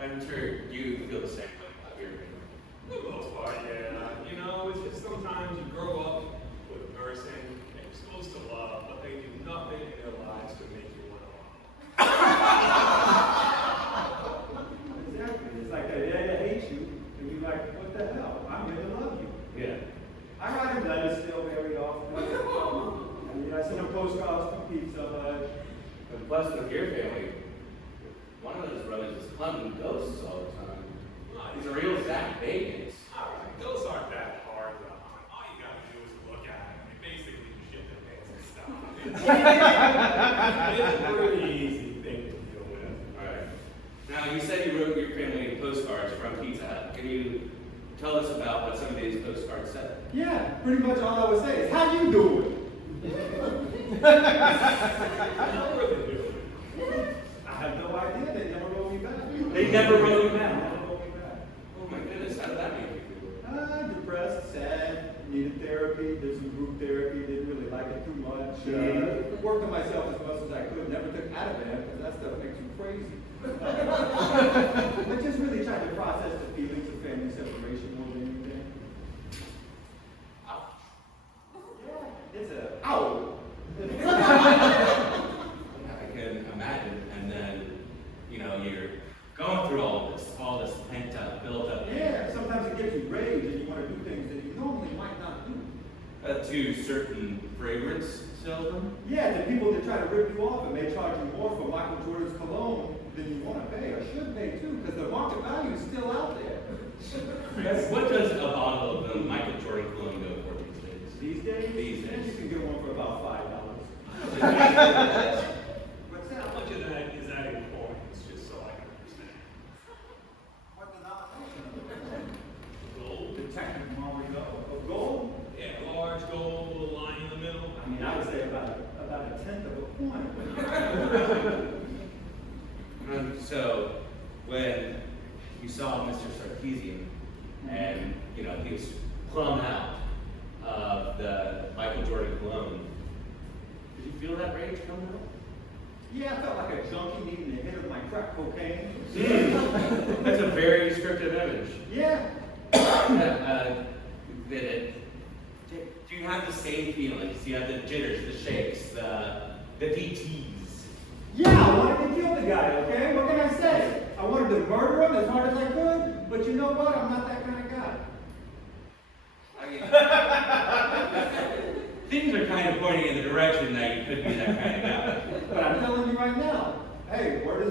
I'm sure you feel the same way about your family. For the most part, yeah. You know, it's just sometimes you grow up with a person that you're supposed to love, but they do nothing in their lives to make you want to love them. Exactly. It's like they hate you, and you're like, what the hell? I'm here to love you. Yeah. I write him letters still very often. I mean, I send him postcards from Pizza Hut. And plus, with your family, one of those brothers is hunting ghosts all the time. He's a real Zach Bagans. Alright, those aren't that hard to hunt. All you gotta do is look at them. They basically shit their pants and stuff. It's a pretty easy thing to deal with. Alright. Now, you said you wrote your family postcards from Pizza Hut. Can you tell us about what some of these postcards said? Yeah, pretty much all I would say is, how you doing? How were they doing? I have no idea. They never wrote me back. They never wrote you back. Never wrote me back. Oh my goodness, how did that make you feel? Depressed, sad, needed therapy, did some group therapy, didn't really like it too much. Worked on myself as much as I could, never took Ativan because that stuff makes you crazy. I just really tried to process the feelings of family separation more than anything. Ouch. Yeah, it's a ow. I can imagine. And then, you know, you're going through all this pent up, built up. Yeah, sometimes it gives you rage and you want to do things that you normally might not do. To certain fragrance salesmen. Yeah, the people that try to rip you off and they charge you more for Michael Jordan's cologne than you want to pay or should pay too, because the market value is still out there. What does a bottle of the Michael Jordan cologne go for these days? These days? These days. You can get one for about $5. What's that? How much of that is that in coins, just so I can understand? What denomination? Gold? Detective Mario. Of gold? Yeah, large gold with a line in the middle. I mean, I would say about a tenth of a coin. So, when you saw Mr. Sarkeesian, and you know he was plumb out of the Michael Jordan cologne, did you feel that rage coming out? Yeah, I felt like a junkie needing a hit of my crack cocaine. That's a very descriptive image. Yeah. Do you have the same feelings? Do you have the jitters, the shakes, the DTs? Yeah, I wanted to kill the guy, okay? What can I say? I wanted to murder him as hard as I could, but you know what? I'm not that kind of guy. I mean, things are kind of pointing in the direction that you could be that kind of guy. But I'm telling you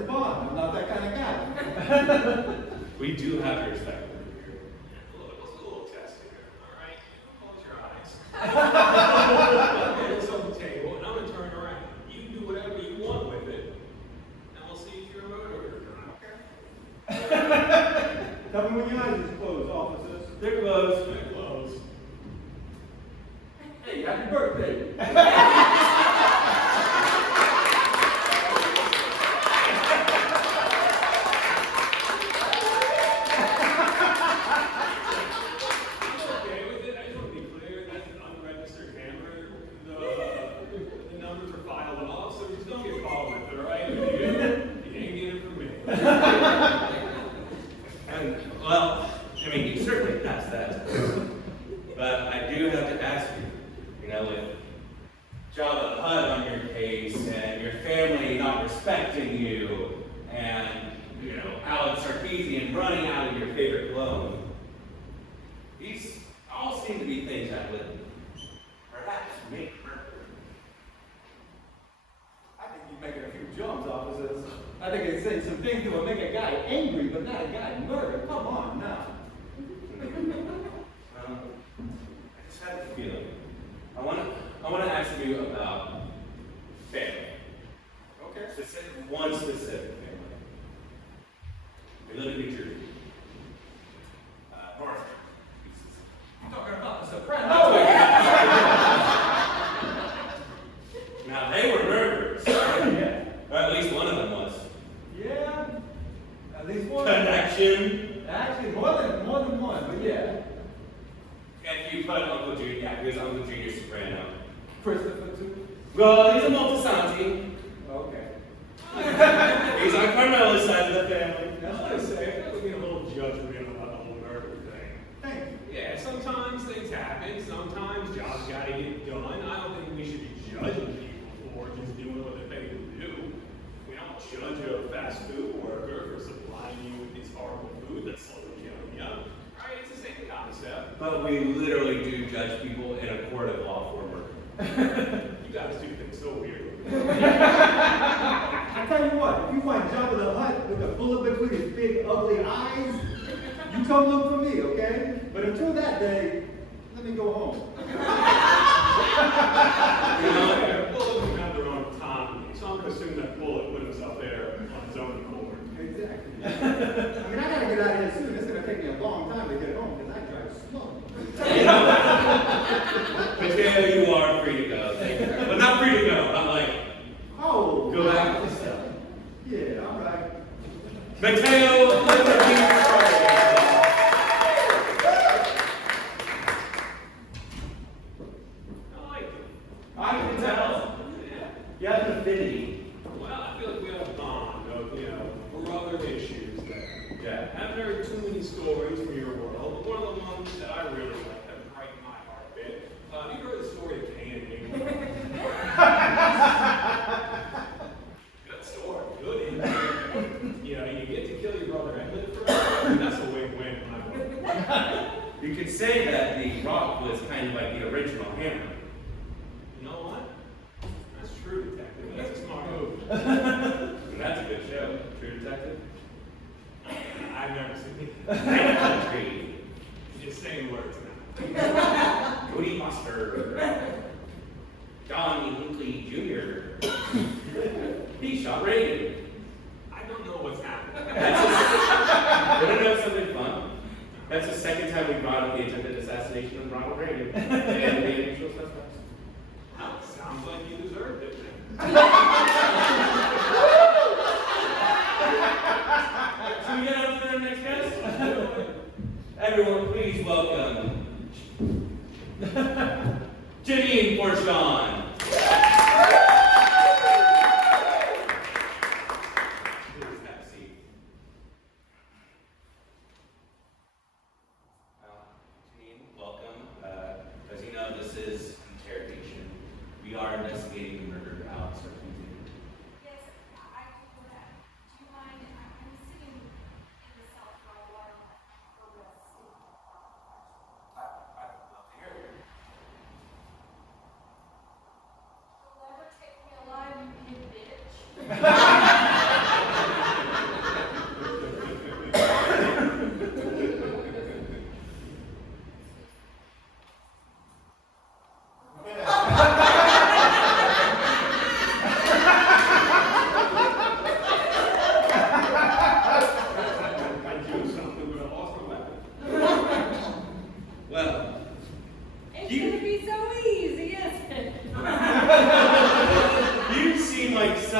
bond. I'm not that kind of guy. We do have to respect her here. Let's do a little test here, all right? Close your eyes. Okay, this on the table, and I'm going to turn around. You do whatever you want with it, and we'll see if you're a murderer. Okay? Tell me when your eyes is closed, officers. They're closed. They're closed. Hey, happy birthday. Okay with it. I just want to be clear. That's an unregistered hammer. The numbers are filed off, so just don't get involved with it, all right? You ain't getting it from me. And, well, I mean, you certainly passed that. But I do have to ask you, with Jabba the Hutt on your case, and your family not respecting you, and, Alex Sarkeesian running out of your favorite clone. These all seem to be things that would perhaps make murder. I think you're making a few jumps, officers. I think it's saying some things that would make a guy angry, but not a guy murder. Come on now. I just had a feeling. I want to ask you about family. Okay. One specific family. We live in New Jersey. North. You're talking about the Sopranos. Now they were murderers. Yeah. Or at least one of them was. Yeah. At least one. Connection. Actually, more than one, but yeah. If you put Uncle Junior, yeah, he was Uncle Junior Soprano. Christopher too. Well, he's a Multisanti. Okay. He's on Carmela's side of the family. I was going to say, I feel like we're being a little judgmental about the whole murder thing. Thank you. Yeah, sometimes things happen. Sometimes jobs got to get done. I don't think we should be judging people for just doing what they're paid to do. We don't judge a fast food worker for supplying you with this horrible food that's slowly killing you. Right? It's the same concept. But we literally do judge people in a court of law for murder. You guys do things so weird. I tell you what, if you want Jabba the Hutt with a bullet between his big ugly eyes, you come look for me, okay? But until that day, let me go home. Bullet doesn't have their own autonomy, so I'm going to assume that Bullet put himself there on his own accord. Exactly. I mean, I gotta get out of here soon. It's gonna take me a long time to get home because I drive slow. Mateo, you are free to go. But not free to go. Not like, Oh, go back to the cell. yeah, all right. Matteo Lamborghini Ferrari. I like it. I can tell. You have an affinity. Well, I feel like we have a bond of, brother issues there. Yeah. I haven't heard too many stories from your world, but one of the ones that I really like that brightened my heart a bit. Have you heard the story of Cain and Abel? Good story. Good ending. You get to kill your brother and live forever. That's a win-win in my book. You could say that the rock was kind of like the original hammer. You know what? That's true, detective. That's a smart move. And that's a good show. True Detective. I've never seen it. Country. You're just saying words now. Cody Foster. John Hinckley Jr. He shot Reagan. I don't know what's happening. Want to know something fun? That's the second time we brought up the attempted assassination of Ronald Reagan and the initial suspects. Well, sounds like you deserved it then. Should we get on to the next guest? Everyone, please welcome Janine Farchonne. Please have a seat. Janine, welcome. As you know, this is interrogation. We are investigating the murder of Alex Sarkeesian. Yes, I do that. Do you mind? I'm sitting in the cell for a while. I'd love to hear it.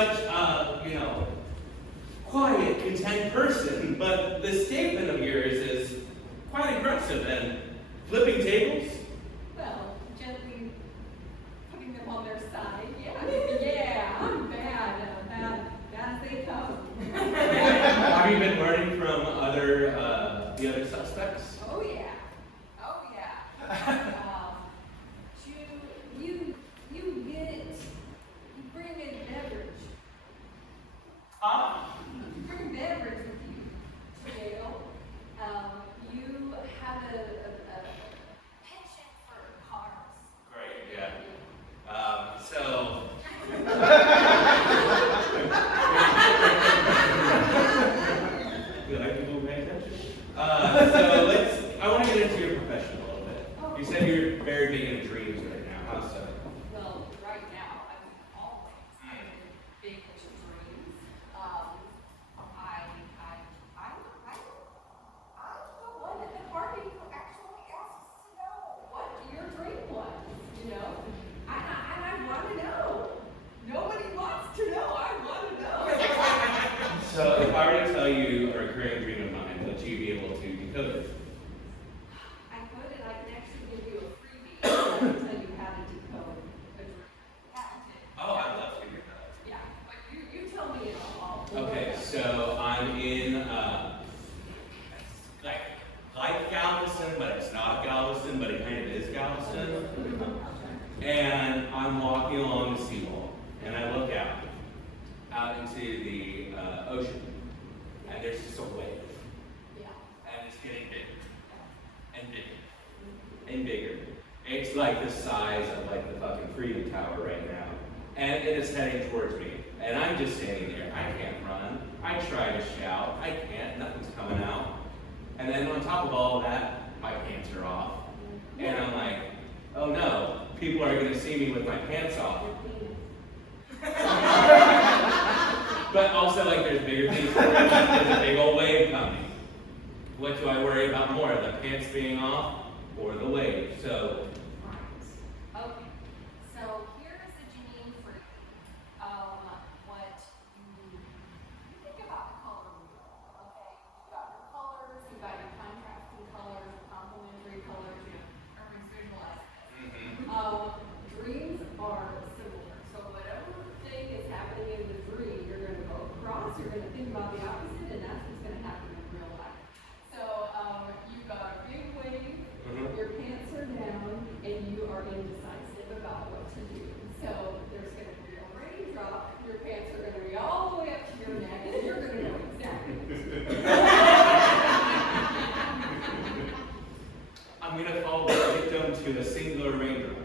such a, quiet, content person, but the statement of yours is quite aggressive and flipping tables. Well, gently putting them on their side. Yeah, I'm bad as they come. Have you been learning from the other suspects? Oh yeah. You get it. You bring a beverage. Huh? You bring a beverage with you to jail. You have a penchant for cars. Great, yeah. So. Good, I can go pay attention. I want to get into your profession a little bit. You said you're very big into dreams right now. How so? Well, right now, always I've been big into dreams. I'm the one at the party who actually asks to know what your dream was, And I want to know. Nobody wants to know. I want to know. So if I were to tell you a recurring dream of mine, would you be able to decode it? I could, and I can actually give you a freebie to tell you how to decode a dream. Oh, I'd love to hear that. Yeah, but you tell me and I'll Okay, so I'm in like Galveston, but it's not Galveston, but it kind of is Galveston. And I'm walking along the seawall, and I look out into the ocean, and there's just a wave, Yeah. and it's getting bigger and bigger and bigger. It's like the size of like the fucking Freedom Tower right now, and it is heading towards me. And I'm just standing there. I can't run. I try to shout. I can't. Nothing's coming out. And then on top of all of that, my pants are off. And I'm like, oh no, people are going to see me with my pants off. But also, like, there's bigger things for me. There's a big old wave coming. What do I worry about more, the pants being off or the wave? So, Right. Okay. So here's the Janine for you. What you think about the color wheel. Okay. You got your colors, you got your contrasting colors, complementary colors, everyone's visualizing this. Dreams are similar. So whatever thing is happening in the dream, you're going to go across, you're going to think about the opposite, and that's what's going to happen in real life. So you've got a big wave, your pants are down, and you are indecisive about what to do. So there's going to be a raindrop, your pants are going to be all the way up to your neck, and you're going to know exactly what to do. I'm going to fall victim to a singular raindrop.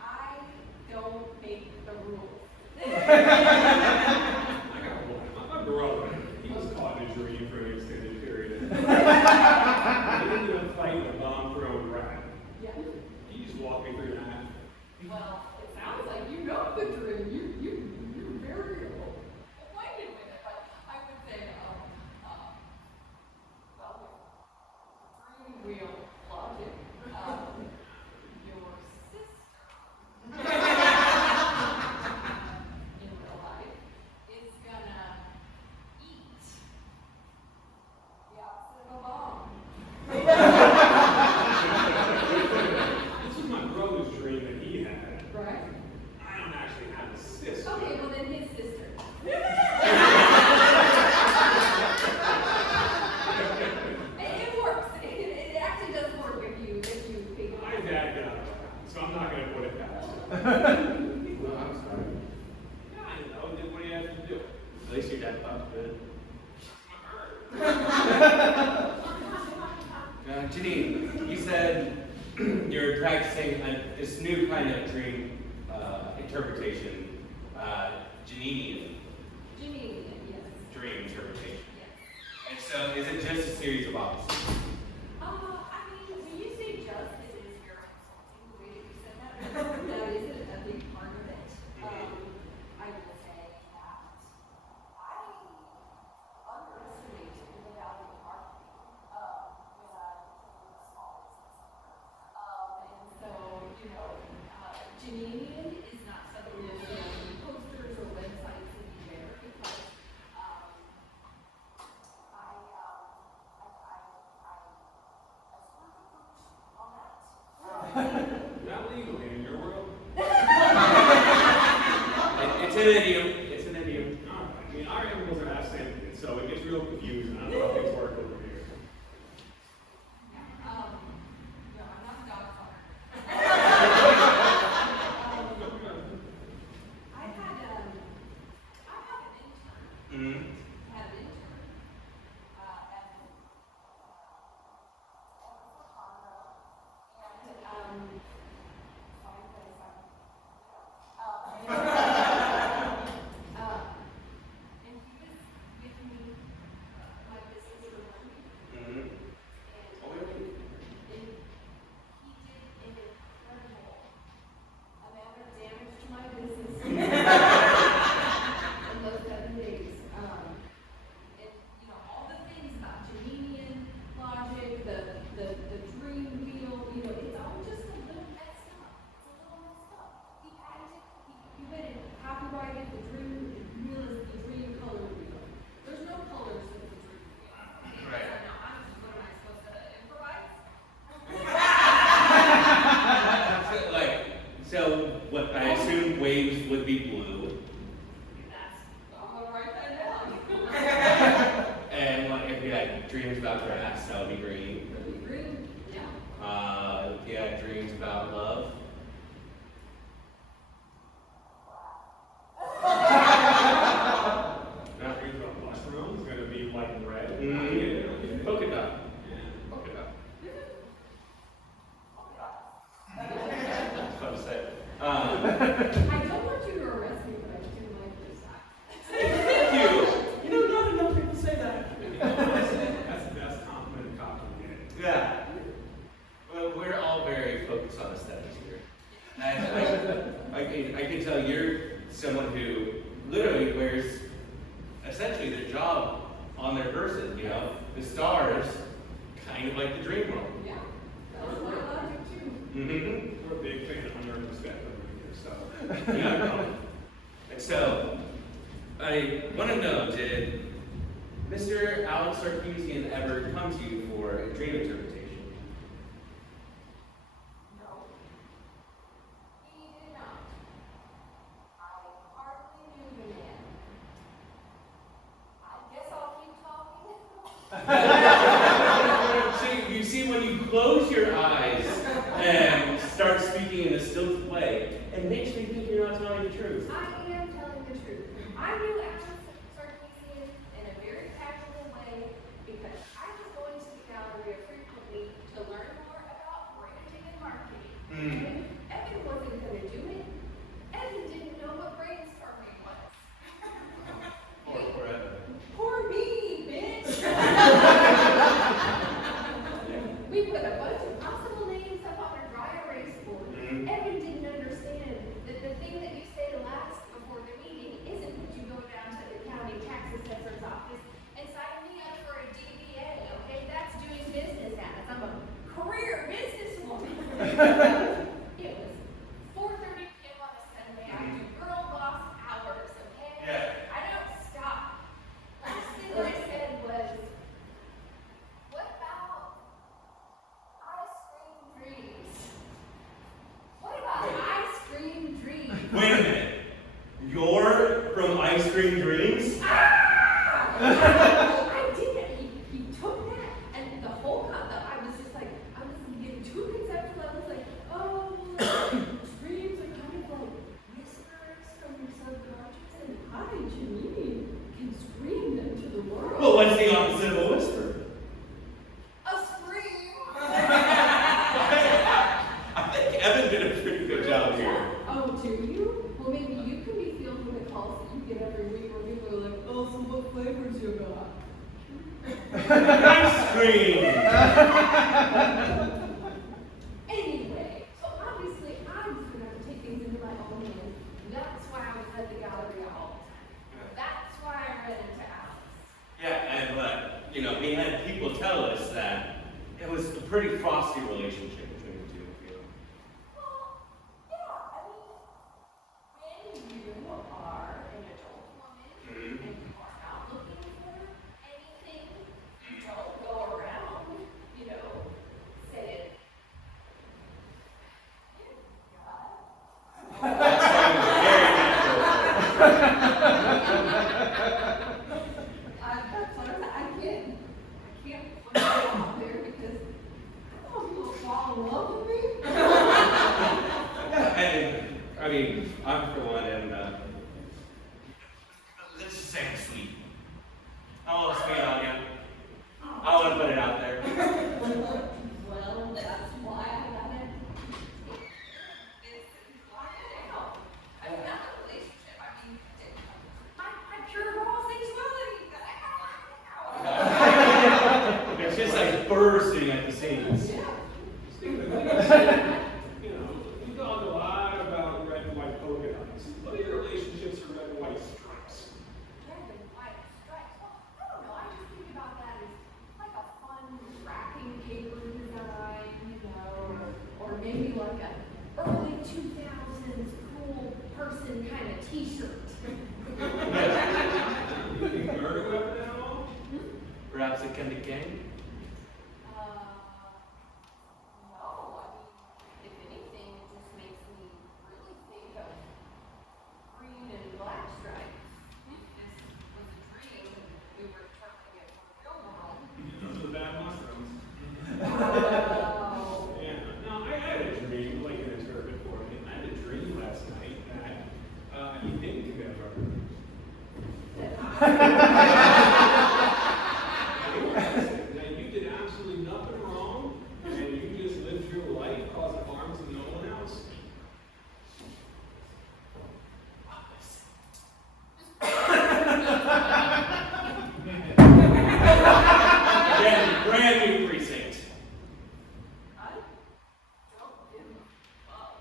I don't make the rules. I got one. My brother, he was caught in a dream for an extended period. He ended up fighting a bomb-thrown rat. Yeah. Can you just walk me through that? Well, it sounds like you know the dream. You're very acquainted with it, but I would say, dream wheel logic. Your sister in real life is gonna eat the opposite of a bomb. This was my brother's dream that he had. Right? I don't actually have a sister. Okay, well then his sister. It works. It actually does work if you think. My dad got it, so I'm not going to put it past him. Well, I'm sorry. Yeah, I know. Did what he had to do. At least your dad popped good. Janine, you said you're practicing this new kind of dream interpretation, Janinian Janine, yes. dream interpretation. Yes. And so, is it just a series of opposites? When you say just, it is very insulting the way that you said that. That is a big part of it. I will say that I underestimated the value of marketing when I became a small business owner. And so, Janinian is not something that's on posters or websites and essentially their job on their person, you know? The stars, kind of like the dream world. Yeah, that's my logic too. Mm-hmm. We're a big fan of unearned respect over here, so. Yeah. And so, I want to know, did Mr. Alex Sarkeesian ever come to you for a dream interpretation? No. He did not. I hardly knew the man. I guess I'll keep talking. So you see, when you close your eyes and start speaking in a stilted way, it makes me think you're not telling the truth. I am telling the truth. I knew Alex Sarkeesian in a very casual way because I was going to the gallery frequently to learn more about branding and marketing. And Evan wasn't going to do it. Evan didn't know what brainstorming was. Or Evan. Poor me, bitch! We put a bunch of possible names up on a dry erase board. Evan didn't understand that the thing that you say last before the meeting isn't that you go down to the county tax assessor's office and sign me up for a DBA, okay? That's doing business ads. I'm a career businesswoman. It was 4:30 p.m. on a Sunday. I do girl boss hours, okay? Yeah. I don't stop. Last thing that I said was, what about ice cream dreams? What about ice cream dreams? Wait a minute. You're from Ice Cream Dreams? I did it. He took that, and the whole I was just like, I was getting too conceptual. I was like, oh, dreams are kind of like whispers from your subconscious, and I, Janine, can scream them to the world. Well, what's the opposite of a whisper? A scream. I think Evan did a pretty good job here. Oh, do you? Well, maybe you can be fielding the calls that you get every week where people are like, oh, so what flavors you got? Ice cream! Anyway, so obviously I was going to take things into my own hands. That's why I was at the gallery all the time. That's why I read into Alex. Yeah, and you know, we had people tell us that it was a pretty frosty relationship between the two of you. Well, yeah, I mean, when you are an adult woman and you are not looking for anything, you don't go around, you know, saying, That sounds very natural. that's what I can't put it out there because I don't want people to fall in love with me. And, I mean, I'm for one, and let's just say I'm sweet. I'm a little sweet on you. I want to put it out there. Well, that's why I got it. It's locked down. I mean, not the relationship. I mean, my pure raw sexuality. I got It's just like bursting at the seams. Yeah. Speaking of that, you know, you talk a lot about red and white polka dots. What are your relationships to red and white stripes? Red and white stripes. Well, I don't know. I just think about that as like a fun wrapping paper design, you know, or maybe like a early 2000s cool person kind of T-shirt. You think murder weapon at all? Perhaps a candy cane? No. I mean, if anything, it just makes me really think of green and black stripes. This was a dream. We were interpreting it from the real world. Those are the bad mushrooms. Wow. Yeah. No, I had a dream, like an interpret for me. I had a dream last night that you didn't commit murder. Now, you did absolutely nothing wrong, and you just lived your life causing harm to no one else. Again, brand new precinct. I don't give a fuck.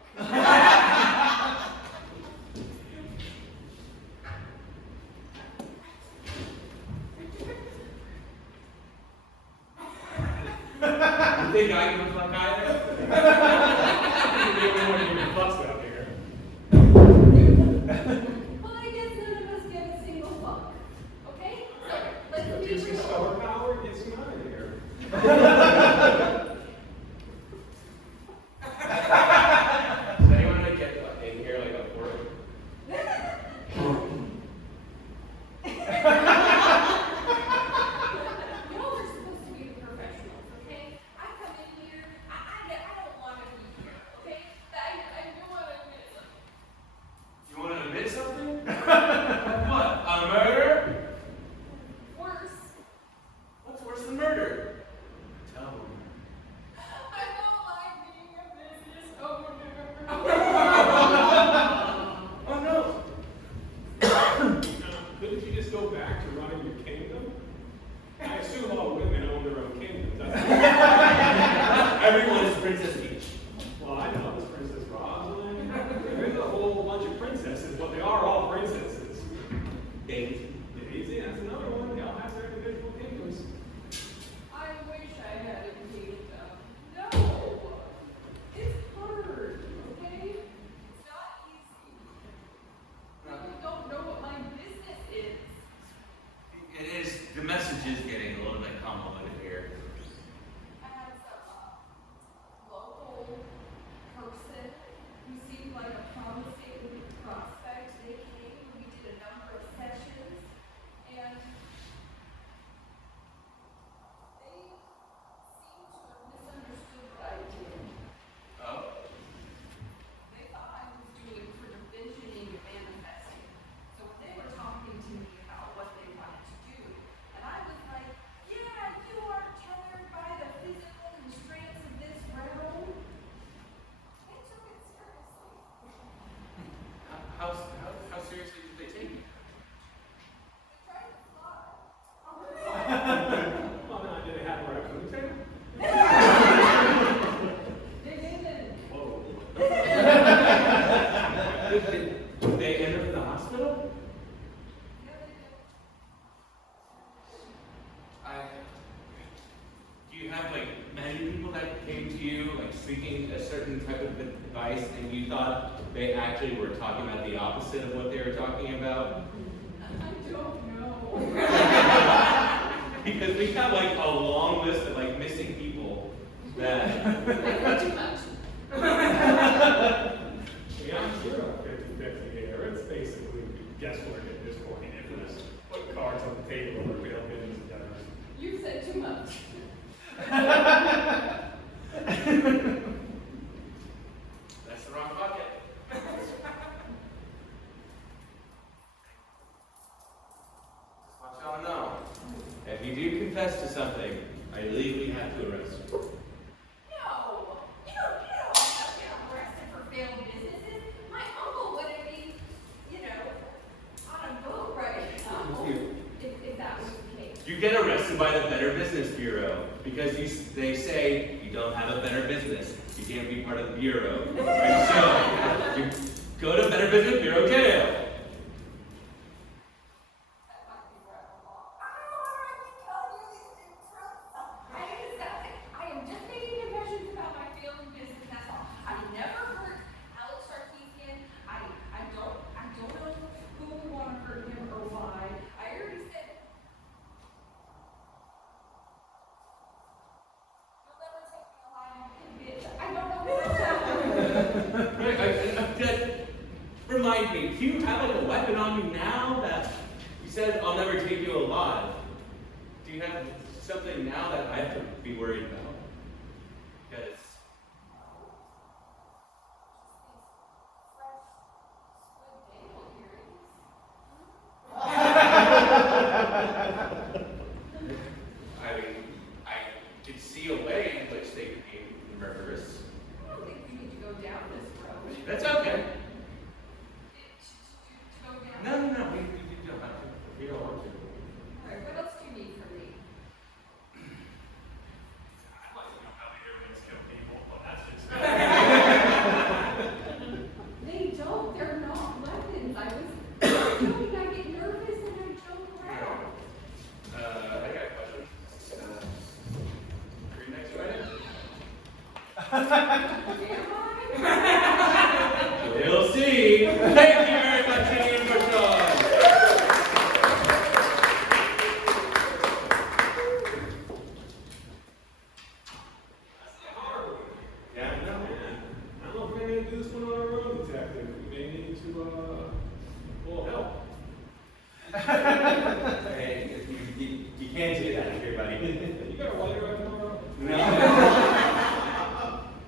don't think I give a fuck either. Maybe we want to give fucks out here. Well, I guess none of us give a single fuck. Okay? So, let's be Use some real. star power, get some out of here. Does anyone want to get in here like a four? Y'all are supposed to be the professionals, okay? I come in here, I don't want to be here, okay? I do want to admit something. You want to admit something? What? A murder? Worse, What's worse than murder? Tell me. I don't like being a business owner. Oh no. Couldn't you just go back to running your kingdom? I assume all women own their own kingdoms. Everyone is Princess Peach. Well, I know there's Princess Rosalind. There's a whole bunch of princesses, but they are all princesses. Daisy. Daisy, that's another one. They all have their individual kingdoms. I wish I had a kingdom. No! It's hard, okay? It's not easy. People don't know what my business is. It is. The message is getting a little bit convoluted here. I had some local person who seemed like a promising prospect. They came and we did a number of sessions, and they seemed to have misunderstood what I did. Oh. They thought I was doing sort of visioning and manifesting. So when they were talking to me about what they wanted to do, and I was like, yeah, you are tethered by the physical constraints of this realm. They took it seriously. How seriously did they take you? They tried to fly. Well, now, did they have her at food table? They didn't. Whoa. Did they end up in the hospital? Yeah, they did. Do you have like many people that came to you like seeking a certain type of advice and you thought they actually were talking about the opposite of what they were talking about? I don't know. Because we have like a long list of like missing people that I know too much. Yeah, I'm sure I'm 50-50 here. It's basically guesswork at this point. If we just put cards on the table and real business together. You said too much. that's the wrong bucket. Just want y'all to know. If you do confess to something, I legally have to arrest you. No, you don't have to get arrested for failed businesses. My uncle wouldn't be, on a boat right now if that was the case. You get arrested by the Better Business Bureau because they say you don't have a better business. You can't be part of the bureau. And so you go to Better Business Bureau jail. That might be right or wrong. I don't know why I keep telling you these things, Ruth. I am just making confessions about my failed business, that's all. I never hurt Alex Sarkeesian. I don't know who would want to hurt him or why. I already said. You'll never take me alive, bitch. I don't know what's happening. Remind me, do you have like a weapon on you now that you said I'll never take you alive? Do you have something now that I have to be worried about? Because I mean, I could see a way in which they could be murderous. I don't think we need to go down this road. That's okay. To go down. No, we don't have to. We don't want to. Alright, what else do you need from me? I'd like to know how the Irwins kill people. We'll see. Thank you very much, Janine Farchonne. Yeah, I know. I don't know if we're going to do this one on our own, detective. We may need to, well, help. Hey, you can't do that here, buddy. You got a lighter right tomorrow? No.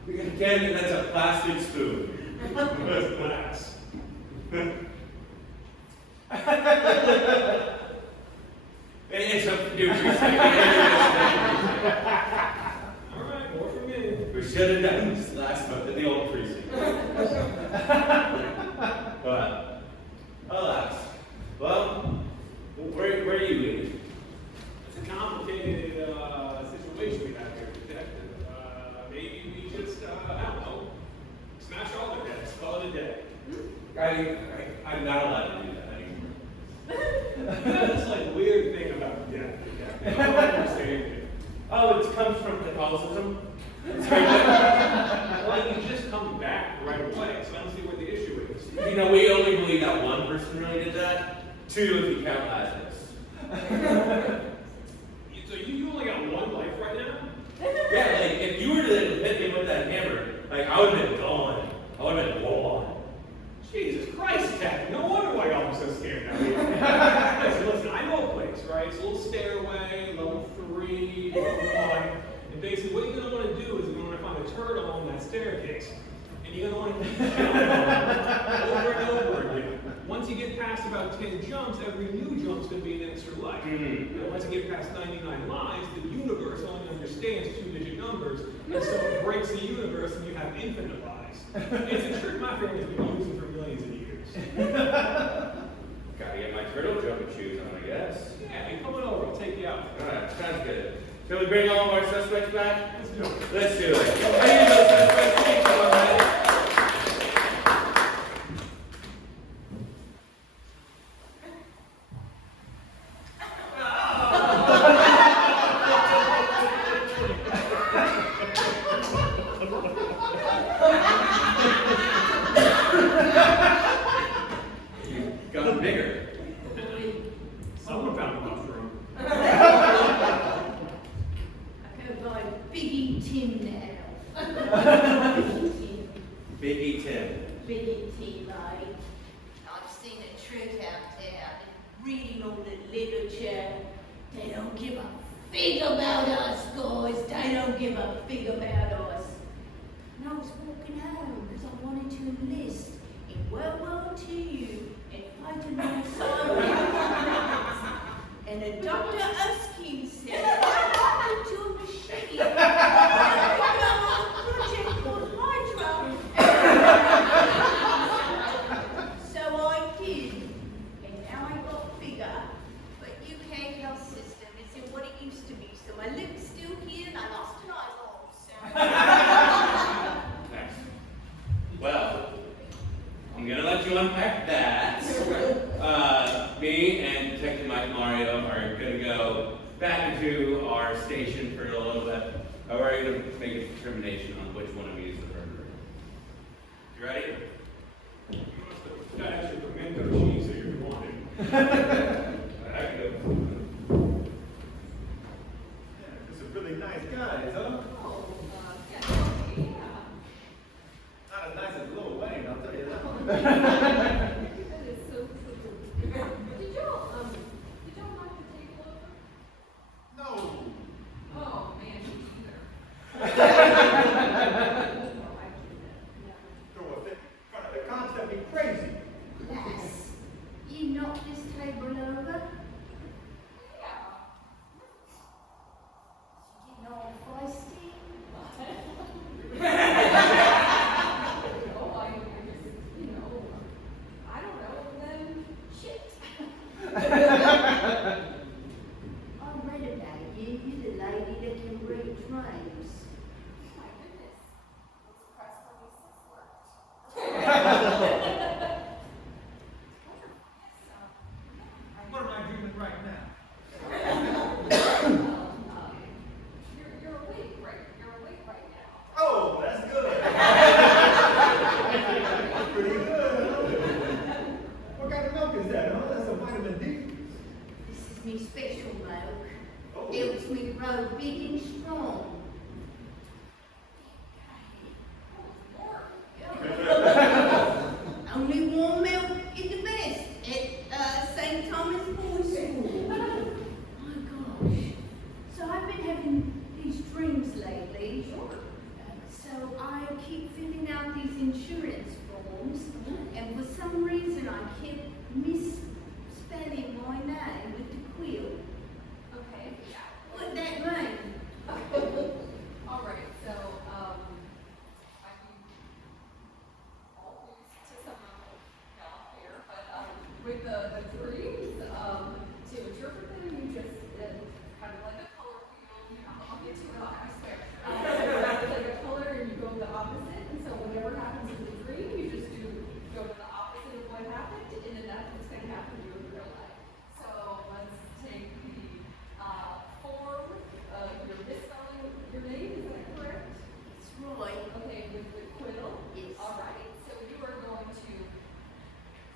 Again, that's a plastic spoon. That's glass. It's a new precinct. All right, more from me. We should have done this last month at the old precinct. But, alas. Well, where are you leaving? It's a complicated situation we have here, detective. Maybe we just, I don't know, smash all their heads, call it a day. I'm not allowed to do that anymore. That's like a weird thing about death. I don't understand it. Oh, it comes from Catholicism? Well, you just come back right away, so I don't see what the issue is. You know, we only believe that one person really did that. Two, if you count Lazarus. So you only got one life right now? Yeah, like, if you were to hit me with that hammer, like, I would have been gone. I would have been gone. Jesus Christ, Captain. No wonder why y'all are so scared now. Listen, I know a place, right? It's a little stairway, level 3, level 1. And basically, what you're going to want to do is you're going to want to find a turtle on that staircase. And you're going to want to keep jumping over and over again. Once you get past about 10 jumps, every new jump's going to be an extra life. And once you get past 99 lives, the universe only understands 2-digit numbers. And so it breaks the universe and you have infinite lives. It's a trick my family's been using for millions of years. Gotta get my turtle jumping shoes on, I guess. Yeah, you're coming over. I'll take you out. Alright, sounds good. Shall we bring all of our suspects back? Let's do it. Let's do it. I need those suspects. Please come on, man. Got bigger. Someone found a mushroom. I go by Biggie Tim now. Biggie Tim. Biggie Tim. Biggie Tim, mate. I've seen a trick out there. I've been reading all the literature. They don't give a fig about us, guys. They don't give a fig about us. And I was walking home because I wanted to enlist in World War II and fight in my sirens. And a Dr. Erskine said, "Welcome to a machine. Project called Hydra." So I did, and now I got bigger. But UK health system isn't what it used to be, so my lip's still here and I lost an eyeball. So. Thanks. Well, I'm gonna let you unpack that. Me and Detective Mike Mario are gonna go back into our station for a little bit. We're gonna make a determination on which one of you is the murderer. You ready? That actually pimento cheese that you're wanting. I can go. Yeah, these are really nice guys, huh? Yeah. Not as nice as Lil Wayne, I'll tell you that. That is so cool. Did y'all knock the table over? No. Oh, man, me either. Throw a fit in front of the cops, that'd be crazy. Yes, you knocked this table over. helps me grow big and strong. Only warm milk is the best at St. Thomas Boys School. My gosh. So I've been having these dreams lately. So I keep filling out these insurance forms, and for some reason I kept misspelling my name with the quill. Okay, yeah. What that mean? All right, so, I mean, all things to some help here, but, with the dreams, to interpret them, you just, kind of like a color wheel, I'll get to it, I swear. It's like a color and you go the opposite, and so whatever happens in the dream, you just go to the opposite of what happened, and then that's what's gonna happen to you in real life. So let's take the, form, you're misspelling your name, is that correct? It's Roy. Okay, with the quill? Yes. All right, so you are going to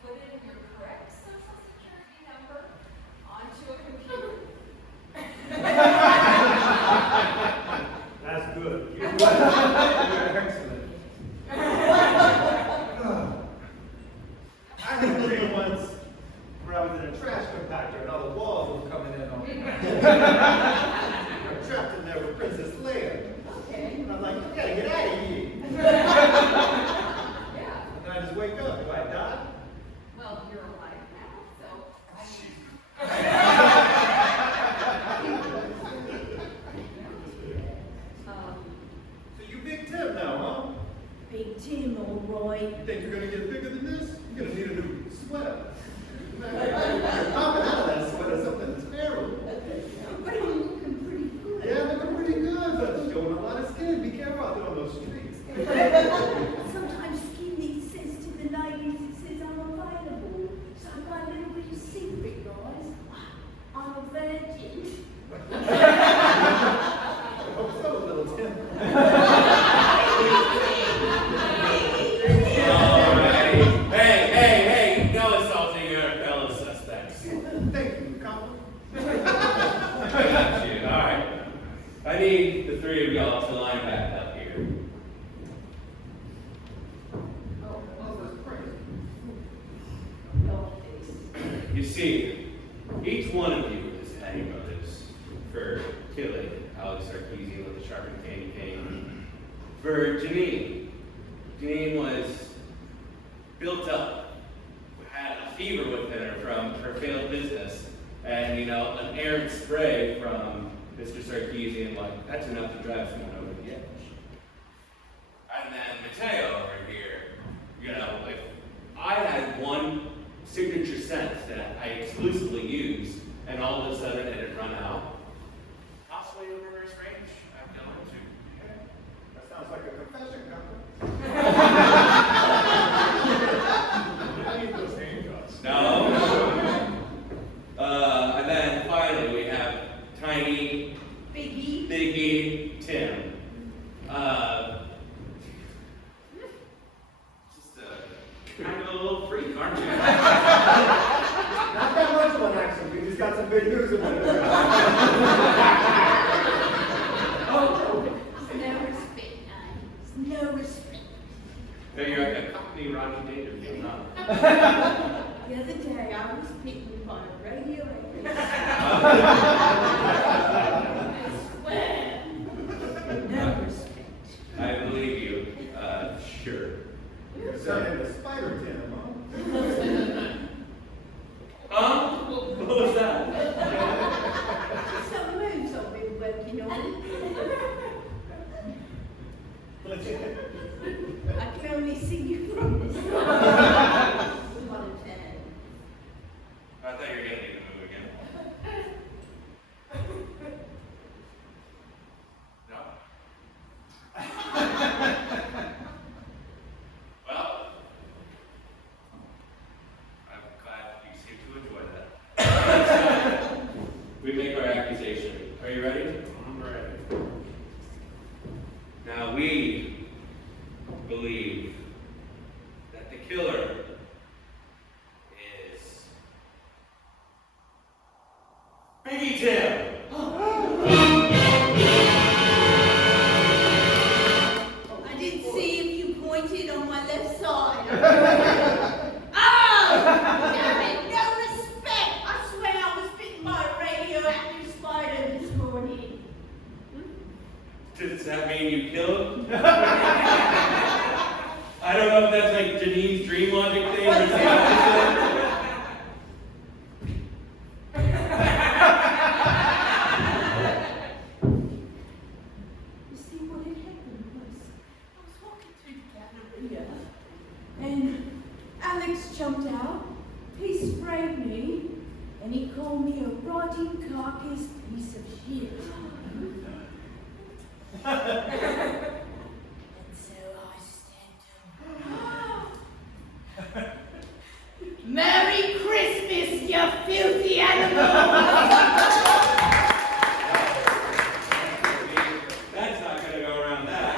put in your correct social security number onto a computer. That's good. You're excellent. I had a dream once where I was in a trash compactor and all the walls were coming in on me. I'm trapped in there with Princess Leia. Okay. And I'm like, you gotta get out of here. Yeah, And then I just wake up. Do I die? well, you're alive now, so So you Big Tim now, huh? Big Tim, all right. You think you're gonna get bigger than this? You're gonna need a new sweater. You're popping out of that sweater, something terrible. But I'm looking pretty good. Yeah, looking pretty good, but showing a lot of skin. Be careful out there on those streets. Sometimes Skinny says to the ladies, it says I'm available. So I've got a little bit of secret, guys. I'm a virgin. I hope so, little Tim. Alright. Hey, no assaulting your fellow suspects. Thank you, Colin. I got you. Alright. I need the three of y'all to line back up here. You see, each one of you has had your motives for killing Alex Sarkeesian with a sharpened candy cane. For Janine was built up, had a fever within her from her failed business, and an errant spray from Mr. Sarkeesian, like, that's enough to drive someone over the edge. And then Matteo over here, if I had one signature scent that I exclusively use, and all of a sudden it had run out, possibly a reverse range I've gone into. That sounds like a confession, Colin. I need those handcuffs. No. And then finally we have Tiny, Biggie, Tim. Just kind of a little freak, aren't you? Not that much of an accent. We just got some big news about it. No respect, no respect. No, you're like a Cockney Rodney Dangerfield, huh? The other day I was picking up on a radio. I swear. No respect. I believe you. Sure. You're sounding a spider Tim, Huh? What was that? Some moves I've been working on. I can only see you from this side. What a ten. I thought you were getting me to move again. No? Well, I'm glad you seem to enjoy that. We make our accusation. Are you ready? I'm ready. Now we believe that the killer is Biggie Tim. Does that mean you killed? I don't know if that's like Janine's dream logic thing or it's the opposite. You see, what had happened was I was walking through the galleria and Alex jumped out, he sprayed me, and he called me a rotting carcass piece of shit. And so I stabbed him. Merry Christmas, you filthy animal! That's not going to go around that.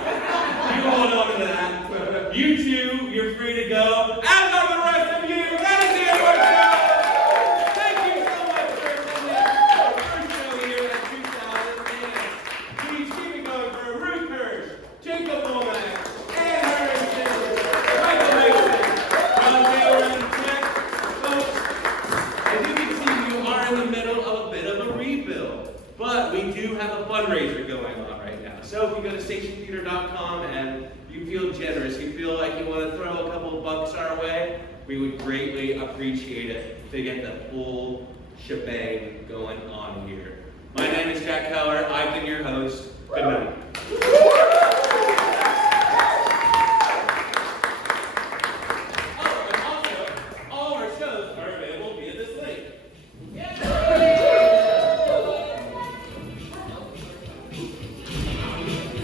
You hold on to that. You two, you're free to go. As are the rest of you. That is the end of our show. Thank you so much for attending our first show here at 2000. Please keep it going for Ruth Hirsch, Jacob Womack, and Hurrington, Michael Mixon, Matteo Lamborghini. Folks, as you can see, you are in the middle of a bit of a rebuild. But we do have a fundraiser going on right now. So if you go to stationtheater.com and you feel generous, you feel like you want to throw a couple bucks our way, we would greatly appreciate it to get the full shebang going on here. My name is Jack Keller. I've been your host. Good night.